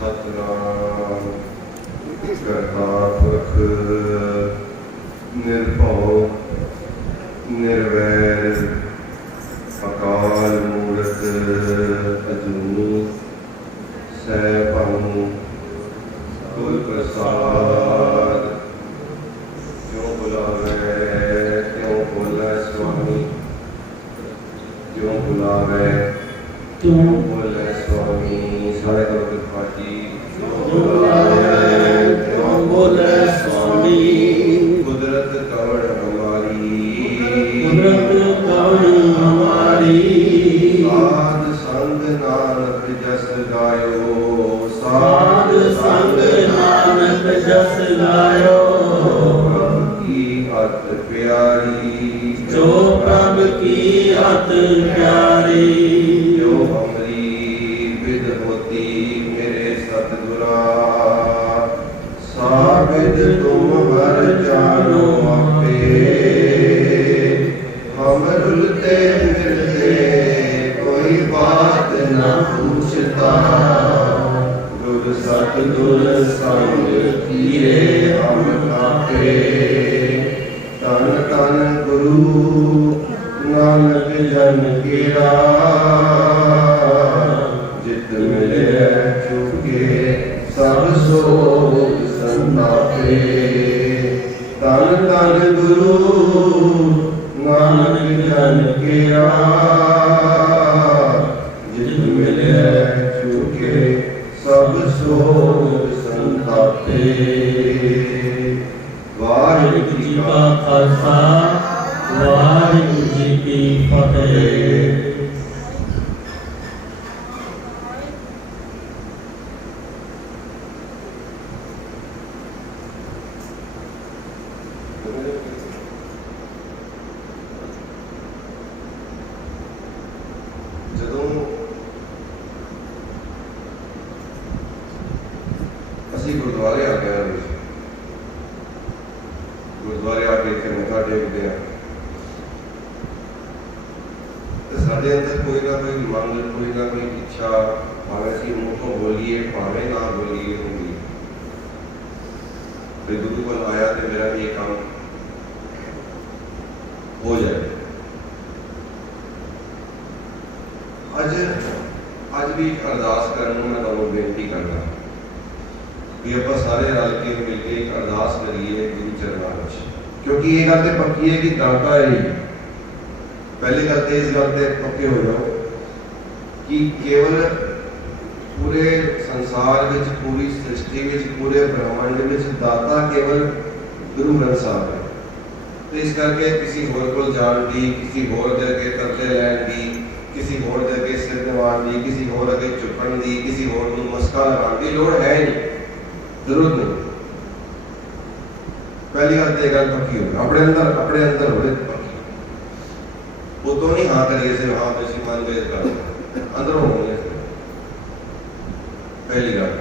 सतनाम करता पुरख निर्भव निर्वैर अकाल मूर्त अजूनी सैभं गुर प्रसाद। क्यों बुलावे क्यों बोला स्वामी, क्यों बुलावे क्यों बोले स्वामी। सारे गुरु पाठी क्यों बोले स्वामी। कुदरत कवण हमारी, कुदरत कवण हमारी। साध संग नानक जस गायो, साध संग नानक जस गायो। प्रभु की अत प्यारी, जो प्रभु की अत प्यारी। जो हमरी विद होती मेरे सतगुरा, साबिद तुम हर जानो आपे। हम रुलते फिरते कोई बात न पूछता, गुर सतगुर संग किए हम आपे। तन तन गुरु नानक जन केरा, जित मिले चुके सब सोग संतापे। तन तन गुरु नानक जन केरा, जित मिले चुके सब सोग संतापे। वाहिगुरू जी का खालसा, वाहिगुरू जी की फतेह। ਜਦੋਂ ਅਸੀਂ ਗੁਰਦੁਆਰੇ ਆ ਗਏ, ਗੁਰਦੁਆਰੇ ਆ ਕੇ ਇੱਥੇ ਮੱਥਾ ਟੇਕਦੇ ਹਾਂ ਤੇ ਸਾਡੇ ਅੰਦਰ ਕੋਈ ਨਾ ਕੋਈ ਮੰਗ, ਕੋਈ ਨਾ ਕੋਈ ਇੱਛਾ, ਭਾਵੇਂ ਅਸੀਂ ਮੂੰਹੋਂ ਬੋਲੀਏ ਭਾਵੇਂ ਨਾ ਬੋਲੀਏ, ਹੁੰਦੀ ਤੇ ਗੁਰੂ ਕੋਲ ਆਇਆ ਤੇ ਮੇਰਾ ਵੀ ਇਹ ਕੰਮ ਹੋ ਜਾਏ। ਅੱਜ ਵੀ ਇੱਕ ਅਰਦਾਸ ਕਰਨ ਨੂੰ ਮੈਂ ਤੁਹਾਨੂੰ ਬੇਨਤੀ ਕਰਦਾ ਵੀ ਆਪਾਂ ਸਾਰੇ ਰਲ ਕੇ ਮਿਲ ਕੇ ਇੱਕ ਅਰਦਾਸ ਕਰੀਏ ਗੁਰੂ ਚਰਨਾਂ ਵਿੱਚ, ਕਿਉਂਕਿ ਇਹ ਗੱਲ ਤੇ ਪੱਕੀ ਹੈ ਕਿ ਦਾਤਾ ਹੈ। ਪਹਿਲੀ ਗੱਲ ਤੇ ਇਸ ਗੱਲ ਤੇ ਪੱਕੇ ਹੋ ਜਾਓ ਕਿ ਕੇਵਲ ਪੂਰੇ ਸੰਸਾਰ ਵਿੱਚ, ਪੂਰੀ ਸ੍ਰਿਸ਼ਟੀ ਵਿੱਚ, ਪੂਰੇ ਬ੍ਰਹਮੰਡ ਵਿੱਚ ਦਾਤਾ ਕੇਵਲ ਗੁਰੂ ਗ੍ਰੰਥ ਸਾਹਿਬ ਹੈ। ਤੇ ਇਸ ਕਰਕੇ ਕਿਸੇ ਹੋਰ ਕੋਲ ਜਾਣ ਦੀ, ਕਿਸੇ ਹੋਰ ਦੇ ਅੱਗੇ ਤਰਲੇ ਲੈਣ ਦੀ, ਕਿਸੇ ਹੋਰ ਦੇ ਅੱਗੇ ਸਿਰ ਨਿਵਾਉਣ ਦੀ, ਕਿਸੇ ਹੋਰ ਅੱਗੇ ਝੁਕਣ ਦੀ, ਕਿਸੇ ਹੋਰ ਨੂੰ ਮਸਕਾ ਲਗਾਉਣ ਦੀ ਲੋੜ ਹੈ ਨਹੀਂ, ਜ਼ਰੂਰਤ ਨਹੀਂ। ਪਹਿਲੀ ਗੱਲ ਤੇ ਇਹ ਗੱਲ ਪੱਕੀ ਹੋਵੇ, ਆਪਣੇ ਅੰਦਰ ਹੋਵੇ ਪੱਕੀ। ਉਦੋਂ ਨਹੀਂ ਹਾਂ ਕਰੀਏ ਸੇ ਹਾਂ ਤੁਸੀਂ ਮਨ ਵੇਦ ਕਰ, ਅੰਦਰੋਂ ਹੋਵੇ। ਪਹਿਲੀ ਗੱਲ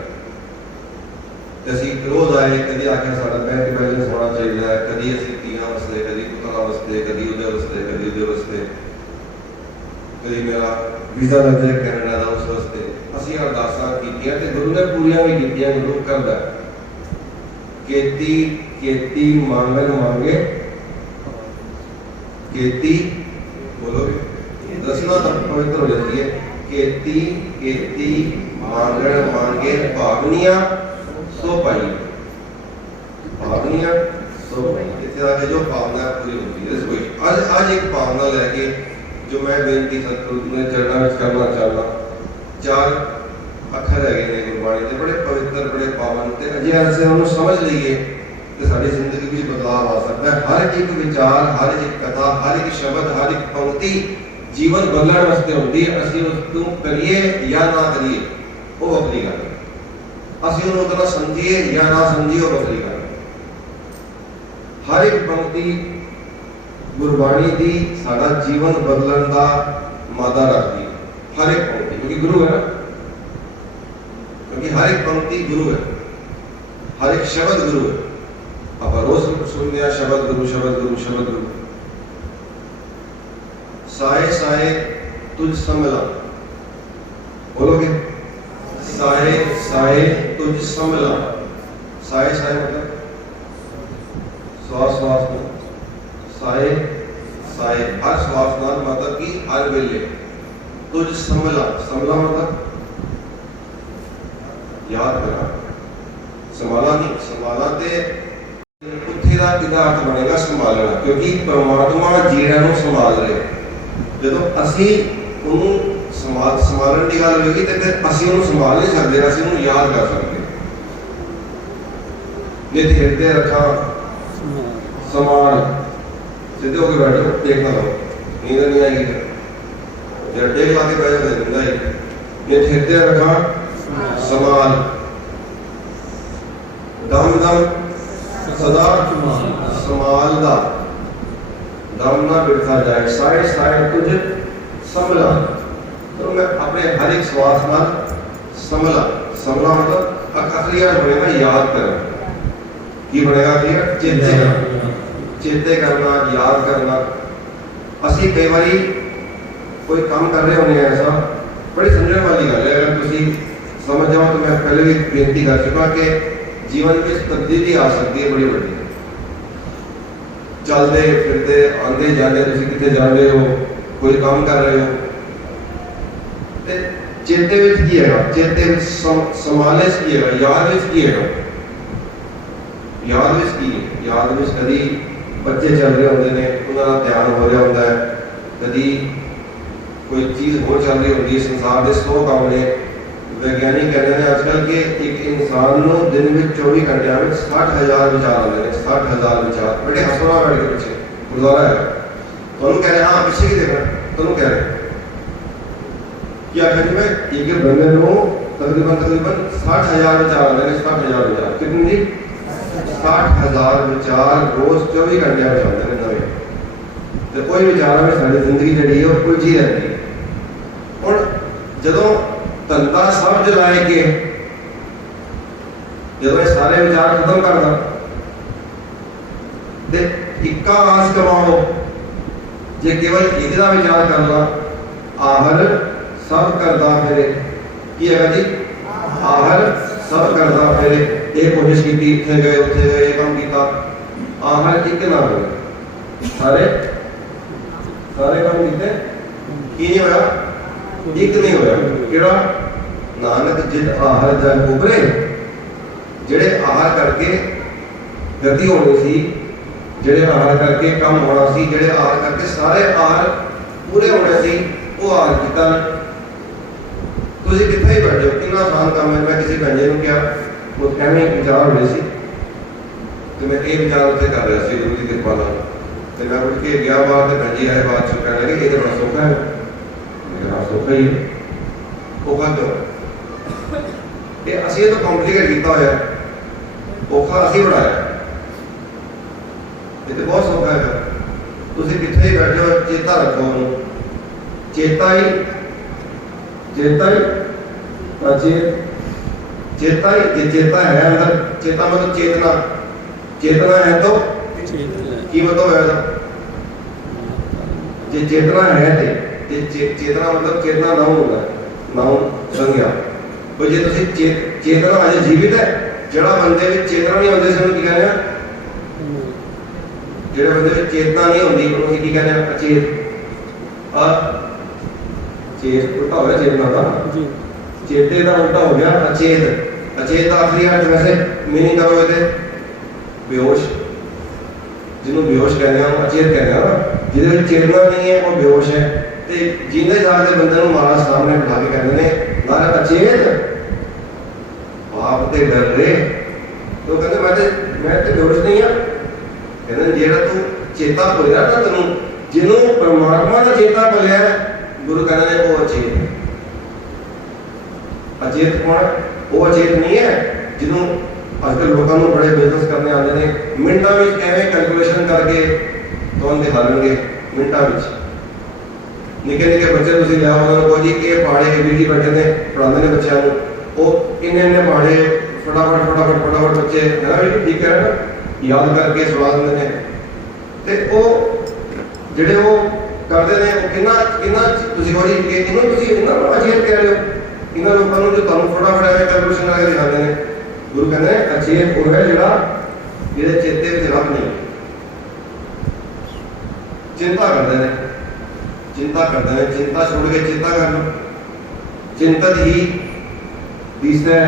ਤੇ ਅਸੀਂ ਰੋਜ਼ ਆਏ, ਕਦੀ ਆਖਿਆ ਸਾਡਾ ਬੈਂਕ ਬੈਲੈਂਸ ਹੋਣਾ ਚਾਹੀਦਾ ਹੈ, ਕਦੀ ਅਸੀਂ ਧੀਆਂ ਵਾਸਤੇ, ਕਦੀ ਪੁੱਤਰਾਂ ਵਾਸਤੇ, ਕਦੀ ਉਹਦੇ ਵਾਸਤੇ, ਕਦੀ ਉਹਦੇ ਵਾਸਤੇ, ਕਦੀ ਮੇਰਾ ਵੀਜ਼ਾ ਲੱਗ ਜਾਏ ਕੈਨੇਡਾ ਦਾ ਉਸ ਵਾਸਤੇ। ਅਸੀਂ ਅਰਦਾਸਾਂ ਕੀਤੀਆਂ ਤੇ ਗੁਰੂ ਨੇ ਪੂਰੀਆਂ ਵੀ ਕੀਤੀਆਂ। ਗੁਰੂ ਕਰਦਾ ਕੀਤੀ ਕੀਤੀ ਮੰਗਣ ਮੰਗੇ, ਕੀਤੀ ਬੋਲੋਗੇ ਦਸਨਾ ਤਾਂ ਪਵਿੱਤਰ ਹੋ ਜਾਂਦੀ ਹੈ। ਕੀਤੀ ਕੀਤੀ ਮੰਗਣ ਮੰਗੇ ਭਾਵਨੀਆਂ ਸੋ ਪਾਈ, ਭਾਵਨੀਆਂ ਸੋ ਪਾਈ। ਇੱਥੇ ਆ ਕੇ ਜੋ ਭਾਵਨਾ ਪੂਰੀ ਹੁੰਦੀ ਹੈ। ਕੋਈ ਅੱਜ ਇੱਕ ਭਾਵਨਾ ਲੈ ਕੇ ਜੋ ਮੈਂ ਬੇਨਤੀ ਸਤਿਗੁਰੂ ਦੇ ਚਰਨਾਂ ਵਿੱਚ ਕਰਨਾ ਚਾਹੁੰਦਾ। 4 ਅੱਖਰ ਹੈਗੇ ਨੇ ਗੁਰਬਾਣੀ ਦੇ, ਬੜੇ ਪਵਿੱਤਰ, ਬੜੇ ਪਾਵਨ, ਤੇ ਅਜੇ ਅਸੀਂ ਉਹਨੂੰ ਸਮਝ ਲਈਏ ਤੇ ਸਾਡੀ ਜ਼ਿੰਦਗੀ ਵਿੱਚ ਬਦਲਾਅ ਆ ਸਕਦਾ ਹੈ। ਹਰ ਇੱਕ ਵਿਚਾਰ, ਹਰ ਇੱਕ ਕਥਾ, ਹਰ ਇੱਕ ਸ਼ਬਦ, ਹਰ ਇੱਕ ਪੰਕਤੀ ਜੀਵਨ ਬਦਲਣ ਵਾਸਤੇ ਹੁੰਦੀ ਹੈ। ਅਸੀਂ ਉਸ ਨੂੰ ਕਰੀਏ ਜਾਂ ਨਾ ਕਰੀਏ ਉਹ ਵੱਖਰੀ ਗੱਲ ਹੈ। ਅਸੀਂ ਉਹਨੂੰ ਉਤਨਾ ਸਮਝੀਏ ਜਾਂ ਨਾ ਸਮਝੀਏ ਉਹ ਵੱਖਰੀ ਗੱਲ ਹੈ। ਹਰ ਇੱਕ ਪੰਕਤੀ ਗੁਰਬਾਣੀ ਦੀ ਸਾਡਾ ਜੀਵਨ ਬਦਲਣ ਦਾ ਮਾਦਾ ਰੱਖਦੀ ਹੈ। ਹਰ ਇੱਕ ਪੰਕਤੀ, ਕਿਉਂਕਿ ਗੁਰੂ ਹੈ ਨਾ, क्योंकि हर एक पंक्ति गुरु है, हर एक शब्द गुरु है। आप रोज सुन लिया शब्द गुरु, शब्द गुरु, शब्द गुरु। साए साए तुझ सम्मिला, बोलोगे साए साए तुझ संभला। साए साए मतलब श्वास श्वास में साए साए, हर श्वास नाल मतलब कि हर वेले तुझ संभला। संभला मतलब याद करा, संभाला नहीं, संभाला ते उत्थे दा किदा अर्थ बनेगा संभालना, क्योंकि परमात्मा जीड़ा नूं संभाल रहे। जदों असीं उन्होंने संभालन की गल होगी तो फिर असं उन्होंने संभाल नहीं सकते, असं उन्होंने याद कर सकते। नित हृदय रखा संभाल, सीधे होकर बैठो, टेक ना लो, नींद नहीं आएगी। जब टेक ला के बैठ जाए नींद आएगी। नित हृदय रखा संभाल, दम दम सदा संभालदा, दम ना बिरथा जाए। साए साए तुझ संभला, तो मैं अपने हर एक श्वास नाल संभला। संभला मतलब अखलिया बनेगा याद करना। की बनेगा अखलिया? चेते करना, चेते करना, याद करना। असी कई बारी कोई काम कर रहे होने ऐसा, बड़ी समझने वाली गल है। अगर तुम समझ जाओ तो मैं पहले भी बेनती कर चुका कि जीवन में तब्दीली आ सकती है बड़ी बड़ी। चलते फिरते आते जाते, तुम कितने जा रहे हो, कोई काम कर रहे हो, चेते विच की है, चेते विच संभाले की है, याद विच की है, याद विच की है। याद विच कभी बच्चे चल रहे होंगे ने, उन्होंने ध्यान हो रहा होता है, कभी कोई चीज़ हो चल रही होती है। संसार के 100 काम ने, वैज्ञानिक कहते हैं आजकल के एक इंसान को दिन में 24 घंटे में 60,000 विचार आते हैं। 60,000 विचार, बड़े हंसना बैठ के पीछे गुरुद्वारा है तो कह रहे हैं, हाँ पीछे की देखना, तो कह रहे हैं क्या कहते में एक बंदे को तकरीबन 60,000 विचार आ रहे हैं। 60,000 विचार कितने जी? 60,000 विचार रोज 24 घंटे में चलते हैं नवे। तो कोई विचार में सारी जिंदगी जी है कोई जी रहती है। और जदों धंधा सब जलाए के जो सारे विचार खत्म करना ते इक्का आस कमाओ, जे केवल एक विचार करना, आहर सब करदा फिरे। की है जी? आहर सब करदा फिरे। एक कोशिश की, इतने गए उठे गए, ये काम किया, आहर एक ना हो, सारे सारे काम किते की नहीं होया, एक नहीं होया। केड़ा? नानक जिद आहर जग उभरे, जेड़े आहर करके गति होनी सी, जेड़े आहर करके काम होना सी, जेड़े आहर करके सारे आहर पूरे होने सी, वो आहर किता नहीं। तुझे कितना ही बैठे हो, कितना आसान काम है। मैं किसी बंजे को क्या वो कहने विचार हो रहे थे, तो मैं एक विचार उत्थे कर रहा सी, गुरु की कृपा नाल। तो मैं उठ के गया बाहर, तो बंजी आए बात चुप कहने लगे, ये तो बड़ा सौखा है। मैं कहा सौखा ही है, औखा क्यों? ये असीं तो कॉम्प्लीकेट किया होया, औखा असीं बनाया। ये तो बहुत सौखा है। तुसीं कित्थे ही बैठे हो, चेता रखो उन्होंने, चेता ही अचेत, चेता ही, ये चेता है अंदर। चेता मतलब चेतना, चेतना है तो की मतलब है, जे चेतना है ते चेतना मतलब चेतना ना होगा, नाउन संज्ञा। तो जे तुसीं चेतना अजे जीवित है, जड़ा बंदे में चेतना नहीं होंदी, उसनूं की कहते हैं? जेड़े बंदे में चेतना नहीं होंदी उन्होंने की कहते हैं? अचेत। चेत उल्टा हो गया चेतना का, चेते का उल्टा हो गया अचेत। अचेत का आखिरी अर्थ वैसे मीनिंग करो ये बेहोश, जिन्हों बेहोश कहते हैं अचेत कहते हैं ना, जिहदे चेतना नहीं है वो बेहोश है। तो जींदे जागदे बंदे को महाराज सामने बिठा के कहते हैं नानक अचेत बाप ते डर रहे। तो कहते मैं तो बेहोश नहीं हाँ। कहते जेड़ा तू चेता भुलिया ना, तेन जिन्हों परमात्मा का चेता भुलिया, गुरु कहते हैं वो अचेत है। अचेत कौन? वो अचेत नहीं है जिन्हों आजकल लोगों को बड़े बिजनेस करने आते हैं, मिनटा में एवं कैलकुलेशन करके तो दिखा लेंगे मिनटा में। निके निके बच्चे तुम लिया उन्होंने जी ये पहाड़े एबीडी बैठे ने पढ़ाते हैं बच्चों को, वो इन्ने पहाड़े फटाफट फटाफट फटाफट बच्चे है ना भी ठीक है ना याद करके सुना देते हैं। तो वो जेडे वो करते हैं वो कितना कितना तुम हो जी इन्हों तुम इन्ना बड़ा अचेत कह रहे हो, ਇਹਨਾਂ ਲੋਕਾਂ ਨੂੰ ਜੋ ਤੁਹਾਨੂੰ ਫਟਾਫਟ ਐਵੇਂ ਕੈਲਕੂਲੇਸ਼ਨ ਲਾ ਕੇ ਦਿਖਾਉਂਦੇ ਨੇ। ਗੁਰੂ ਕਹਿੰਦੇ ਨੇ ਅਚੇਤ ਉਹ ਹੈ ਜਿਹੜੇ ਚੇਤੇ ਵਿੱਚ ਰੱਬ ਨਹੀਂ, ਚਿੰਤਾ ਕਰਦੇ ਨੇ, ਚਿੰਤਾ ਛੋੜ ਕੇ ਚਿੰਤਾ ਕਰ ਲਓ। ਚਿੰਤਤ ਹੀ ਦਿਸੈ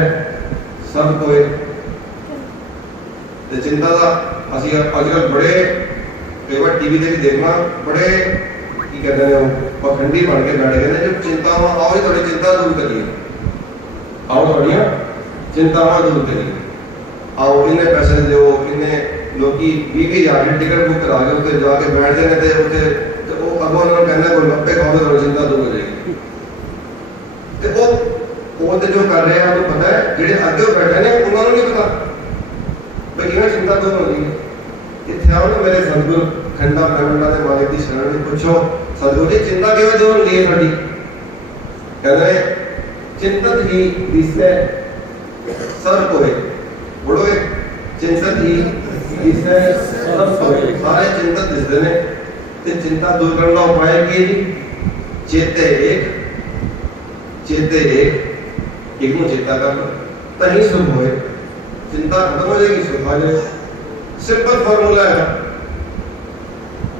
ਸਭ ਕੋਏ। ਤੇ ਚਿੰਤਾ ਦਾ ਅਸੀਂ ਅੱਜ ਕੱਲ੍ਹ ਬੜੇ ਕਈ ਵਾਰ ਟੀਵੀ ਤੇ ਵੀ ਦੇਖਣਾ, ਬੜੇ ਕੀ ਕਹਿੰਦੇ ਨੇ ਉਹ ਪਖੰਡੀ ਬਣ ਕੇ ਬੈਠ ਗਏ ਨੇ। ਜੋ ਚਿੰਤਾਵਾਂ, ਆਓ ਜੀ ਤੁਹਾਡੀ ਚਿੰਤਾ ਦੂਰ ਕਰੀਏ, ਆਓ ਤੁਹਾਡੀਆਂ ਚਿੰਤਾਵਾਂ ਦੂਰ ਕਰੀਏ, ਆਓ ਇੰਨੇ ਪੈਸੇ ਦਿਓ, ਇੰਨੇ ਲੋਕੀ 20,000 ਦੀ ਟਿਕਟ ਬੁੱਕ ਕਰਾ ਕੇ ਉੱਥੇ ਜਾ ਕੇ ਬੈਠਦੇ ਨੇ ਤੇ ਉੱਥੇ ਉਹ ਅੱਗੋਂ ਉਹਨਾਂ ਨੂੰ ਕਹਿੰਦਾ ਕੋਈ 90 ਖਾਓ ਤੇ ਤੁਹਾਡੀ ਚਿੰਤਾ ਦੂਰ ਹੋ ਜਾਏਗੀ। ਤੇ ਉਹ ਤੇ ਜੋ ਕਰ ਰਹੇ ਆ ਉਹਨੂੰ ਪਤਾ ਹੈ, ਜਿਹੜੇ ਅੱਗੇ ਬੈਠੇ ਨੇ ਉਹਨਾਂ ਨੂੰ ਨਹੀਂ ਪਤਾ ਬਈ ਕਿਵੇਂ ਚਿੰਤਾ ਦੂਰ ਹੋ ਜਾਏਗੀ। ਇੱਥੇ ਆਓ ਨਾ ਮੇਰੇ ਸਤਿਗੁਰ ਖੰਡਾ ਬ੍ਰਹਮੰਡਾਂ ਦੇ ਮਾਲਿਕ ਦੀ ਸ਼ਰਨ ਵਿੱਚ ਪੁੱਛੋ, ਸਤਿਗੁਰ ਜੀ ਚਿੰਤਾ ਕਿਵੇਂ ਦੂਰ ਹੁੰਦੀ ਹੈ ਸਾਡੀ? ਕਹਿੰਦੇ ਚਿੰਤਤ ਹੀ ਦਿਸੈ ਸਭ ਕੋਏ। ਬੋਲੋਗੇ ਚਿੰਤਤ ਹੀ ਦਿਸੈ ਸਭ ਕੋਏ। ਸਾਰੇ ਚਿੰਤਤ ਦਿਸਦੇ ਨੇ। ਤੇ ਚਿੰਤਾ ਦੂਰ ਕਰਨ ਦਾ ਉਪਾਅ ਕੀ ਜੀ? ਚੇਤੇ ਇੱਕ ਨੂੰ ਚੇਤਾ ਕਰ ਲਓ ਤਾਂ ਹੀ ਸੁਖ ਹੋਏ। ਚਿੰਤਾ ਖਤਮ ਹੋ ਜਾਏਗੀ, ਸੁਖ ਆ ਜਾਏਗਾ। ਸਿੰਪਲ ਫਾਰਮੂਲਾ ਹੈ।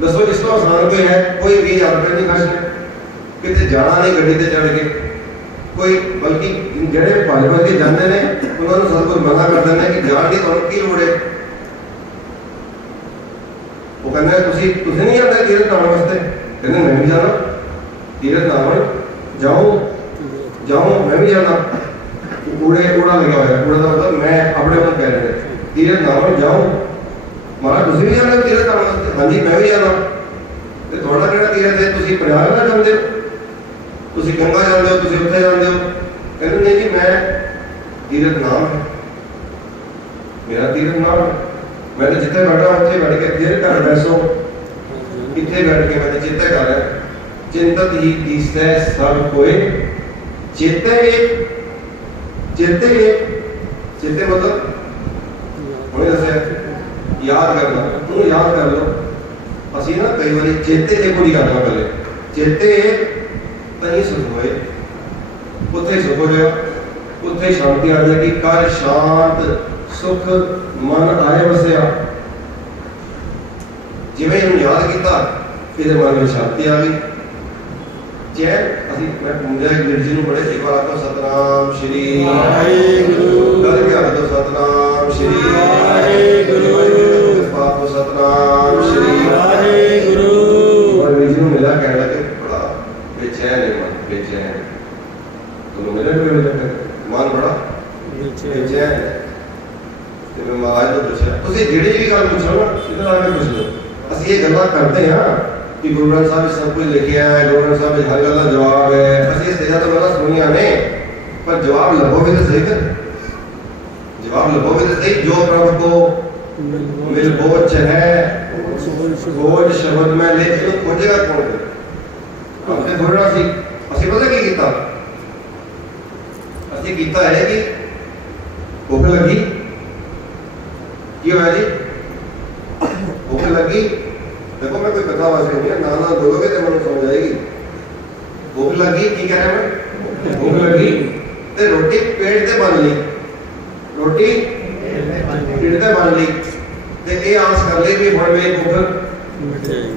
ਦੱਸੋ ਇਸ ਤੋਂ ਆਸਾਨ ਕੋਈ ਹੈ? ਕੋਈ 20,000 ਰੁਪਏ ਨਹੀਂ ਖਰਚਣੇ, ਕਿਤੇ ਜਾਣਾ ਨਹੀਂ ਗੱਡੀ ਤੇ ਚੜ੍ਹ ਕੇ ਕੋਈ, ਬਲਕਿ ਜਿਹੜੇ ਭੱਜ ਕੇ ਜਾਂਦੇ ਨੇ ਉਹਨਾਂ ਨੂੰ ਸਤਿਗੁਰ ਮਨਾ ਕਰਦੇ ਨੇ ਕਿ ਜਾਣ ਦੀ ਤੁਹਾਨੂੰ ਕੀ ਲੋੜ ਹੈ। ਉਹ ਕਹਿੰਦੇ ਤੁਸੀਂ ਨਹੀਂ ਜਾਂਦੇ ਤੀਰਥ ਲਾਉਣ ਵਾਸਤੇ? ਕਹਿੰਦੇ ਮੈਂ ਵੀ ਜਾਣਾ ਤੀਰਥ ਲਾਉਣ, ਜਾਓ ਮੈਂ ਵੀ ਜਾਣਾ। ਕੂੜਾ ਲੱਗਿਆ ਹੋਇਆ, ਕੂੜਾ ਦਾ ਮਤਲਬ ਮੈਂ ਆਪਣੇ ਆਪ ਕਹਿ ਰਿਹਾ ਤੀਰਥ ਲਾਉਣ ਜਾਓ। ਮਹਾਰਾਜ ਤੁਸੀਂ ਵੀ ਜਾਣਾ ਤੀਰਥ ਲਾਉਣ ਵਾਸਤੇ? ਹਾਂਜੀ ਮੈਂ ਵੀ ਜਾਣਾ। ਤੇ ਤੁਹਾਡਾ ਕਿਹੜਾ ਤੀਰਥ ਹੈ? ਤੁਸੀਂ ਪ੍ਰਯਾਗ ਨਾ ਜਾਂਦੇ ਹੋ, ਤੁਸੀਂ ਗੰਗਾ ਜਾਂਦੇ ਹੋ, ਤੁਸੀਂ ਉੱਥੇ ਜਾਂਦੇ ਹੋ। ਕਹਿੰਦੇ ਨਹੀਂ ਜੀ ਮੈਂ ਤੀਰਥ ਨਾਮ ਹੈ, ਮੇਰਾ ਤੀਰਥ ਨਾਮ ਹੈ। ਮੈਂ ਤਾਂ ਜਿੱਥੇ ਬੈਠਾ ਉੱਥੇ ਬੈਠ ਕੇ ਫਿਰ ਘਰ ਬੈਸੋ, ਇੱਥੇ ਬੈਠ ਕੇ ਮੈਂ ਚਿੰਤਾ ਕਰ ਰਿਹਾ। ਚਿੰਤਤ ਹੀ ਦਿਸੈ ਸਭ ਕੋਏ। ਚੇਤੇ ਮਤਲਬ ਹੁਣੇ ਦੱਸਿਆ ਯਾਦ ਕਰਨਾ, ਉਹਨੂੰ ਯਾਦ ਕਰ ਲਓ। ਅਸੀਂ ਨਾ ਕਈ ਵਾਰੀ ਚੇਤੇ ਤੇ ਪੂਰੀ ਕਰਨਾ, ਪਹਿਲੇ ਚੇਤੇ ਤਾਂ ਹੀ ਸੁਖ ਹੋਏ, ਉੱਥੇ ਸੁਖ ਹੋ ਜਾਏਗਾ, ਉੱਥੇ ਸ਼ਾਂਤੀ ਆ ਜਾਏਗੀ। ਕਰ ਸ਼ਾਂਤ ਸੁਖ ਮਨ ਆਏ ਵਸਿਆ। ਜਿਵੇਂ ਇਹਨੂੰ ਯਾਦ ਕੀਤਾ ਇਹਦੇ ਮਨ ਵਿੱਚ ਸ਼ਾਂਤੀ ਆ ਗਈ, ਚੈਨ। ਅਸੀਂ ਮੈਂ ਪੁੰਜਾ ਵੀਰ ਜੀ ਨੂੰ ਬੜੇ ਇੱਕ ਵਾਰ ਆਖੋ ਸਤਨਾਮ ਸ਼੍ਰੀ ਵਾਹਿਗੁਰੂ, ਗੱਲ ਕੇ ਆਖੋ ਸਤਨਾਮ ਸ਼੍ਰੀ ਵਾਹਿਗੁਰੂ, ਪਾਪੋ ਸਤਨਾਮ ਸ਼੍ਰੀ ਵਾਹਿਗੁਰੂ। ਔਰ ਵੀਰ ਜੀ ਨੂੰ ਮਿਲਾ ਕਹਿਣ ਲੱਗੇ ਬੜਾ ਬੇਚੈਨ ਹੈ ਮਨ, ਬੇਚੈਨ ਤੁਹਾਨੂੰ ਮਿਲਿਆ ਮਨ ਬੜਾ ਬੇਚੈਨ ਹੈ। ਤੇ ਮੈਂ ਮਹਾਰਾਜ ਨੂੰ ਪੁੱਛਿਆ ਤੁਸੀਂ ਜਿਹੜੀ ਵੀ ਗੱਲ ਪੁੱਛੋ ਨਾ ਇਹਦੇ ਨਾਲ ਮੈਂ ਪੁੱਛ ਲਓ। ਅਸੀਂ ਇਹ ਗੱਲਾਂ ਕਰਦੇ ਹਾਂ ਕਿ ਗੁਰੂ ਗ੍ਰੰਥ ਸਾਹਿਬ ਵਿੱਚ ਸਭ ਕੁਝ ਲਿਖਿਆ ਹੈ, ਗੁਰੂ ਗ੍ਰੰਥ ਸਾਹਿਬ ਵਿੱਚ ਹਰ ਗੱਲ ਦਾ ਜਵਾਬ ਹੈ। ਅਸੀਂ ਇਸ ਜਗ੍ਹਾ ਤੋਂ ਪਹਿਲਾਂ ਸੁਣੀਆਂ ਨੇ, ਪਰ ਜਵਾਬ ਲੱਭੋ ਵੀ ਤਾਂ ਸਹੀ, ਫਿਰ ਜਵਾਬ ਲੱਭੋ ਵੀ ਤਾਂ ਸਹੀ। ਜੋ ਪ੍ਰਭ ਕੋ ਮਿਲ ਬੋਝ ਹੈ ਬੋਝ ਸ਼ਬਦ ਮੈਂ ਲੈ, ਇਹਨੂੰ ਖੋਜੇਗਾ ਕੌਣ? ਆਪਣੇ ਖੋਜਣਾ ਸੀ। ਅਸੀਂ ਪਤਾ ਕੀ ਕੀਤਾ? ਅਸੀਂ ਕੀਤਾ ਹੈ ਕਿ ਭੁੱਖ ਲੱਗੀ, ਕੀ ਹੋਇਆ ਜੀ? ਭੁੱਖ ਲੱਗੀ। देखो मैं कोई कथा वाच नहीं है, ना बोलोगे तो मैं समझ आएगी। भूख लगी, की कह रहा मैं? भूख लगी ते रोटी पेट ते बन ली, रोटी पेट ते बन ली ते ये आस कर ली भी हुण मेरी भूख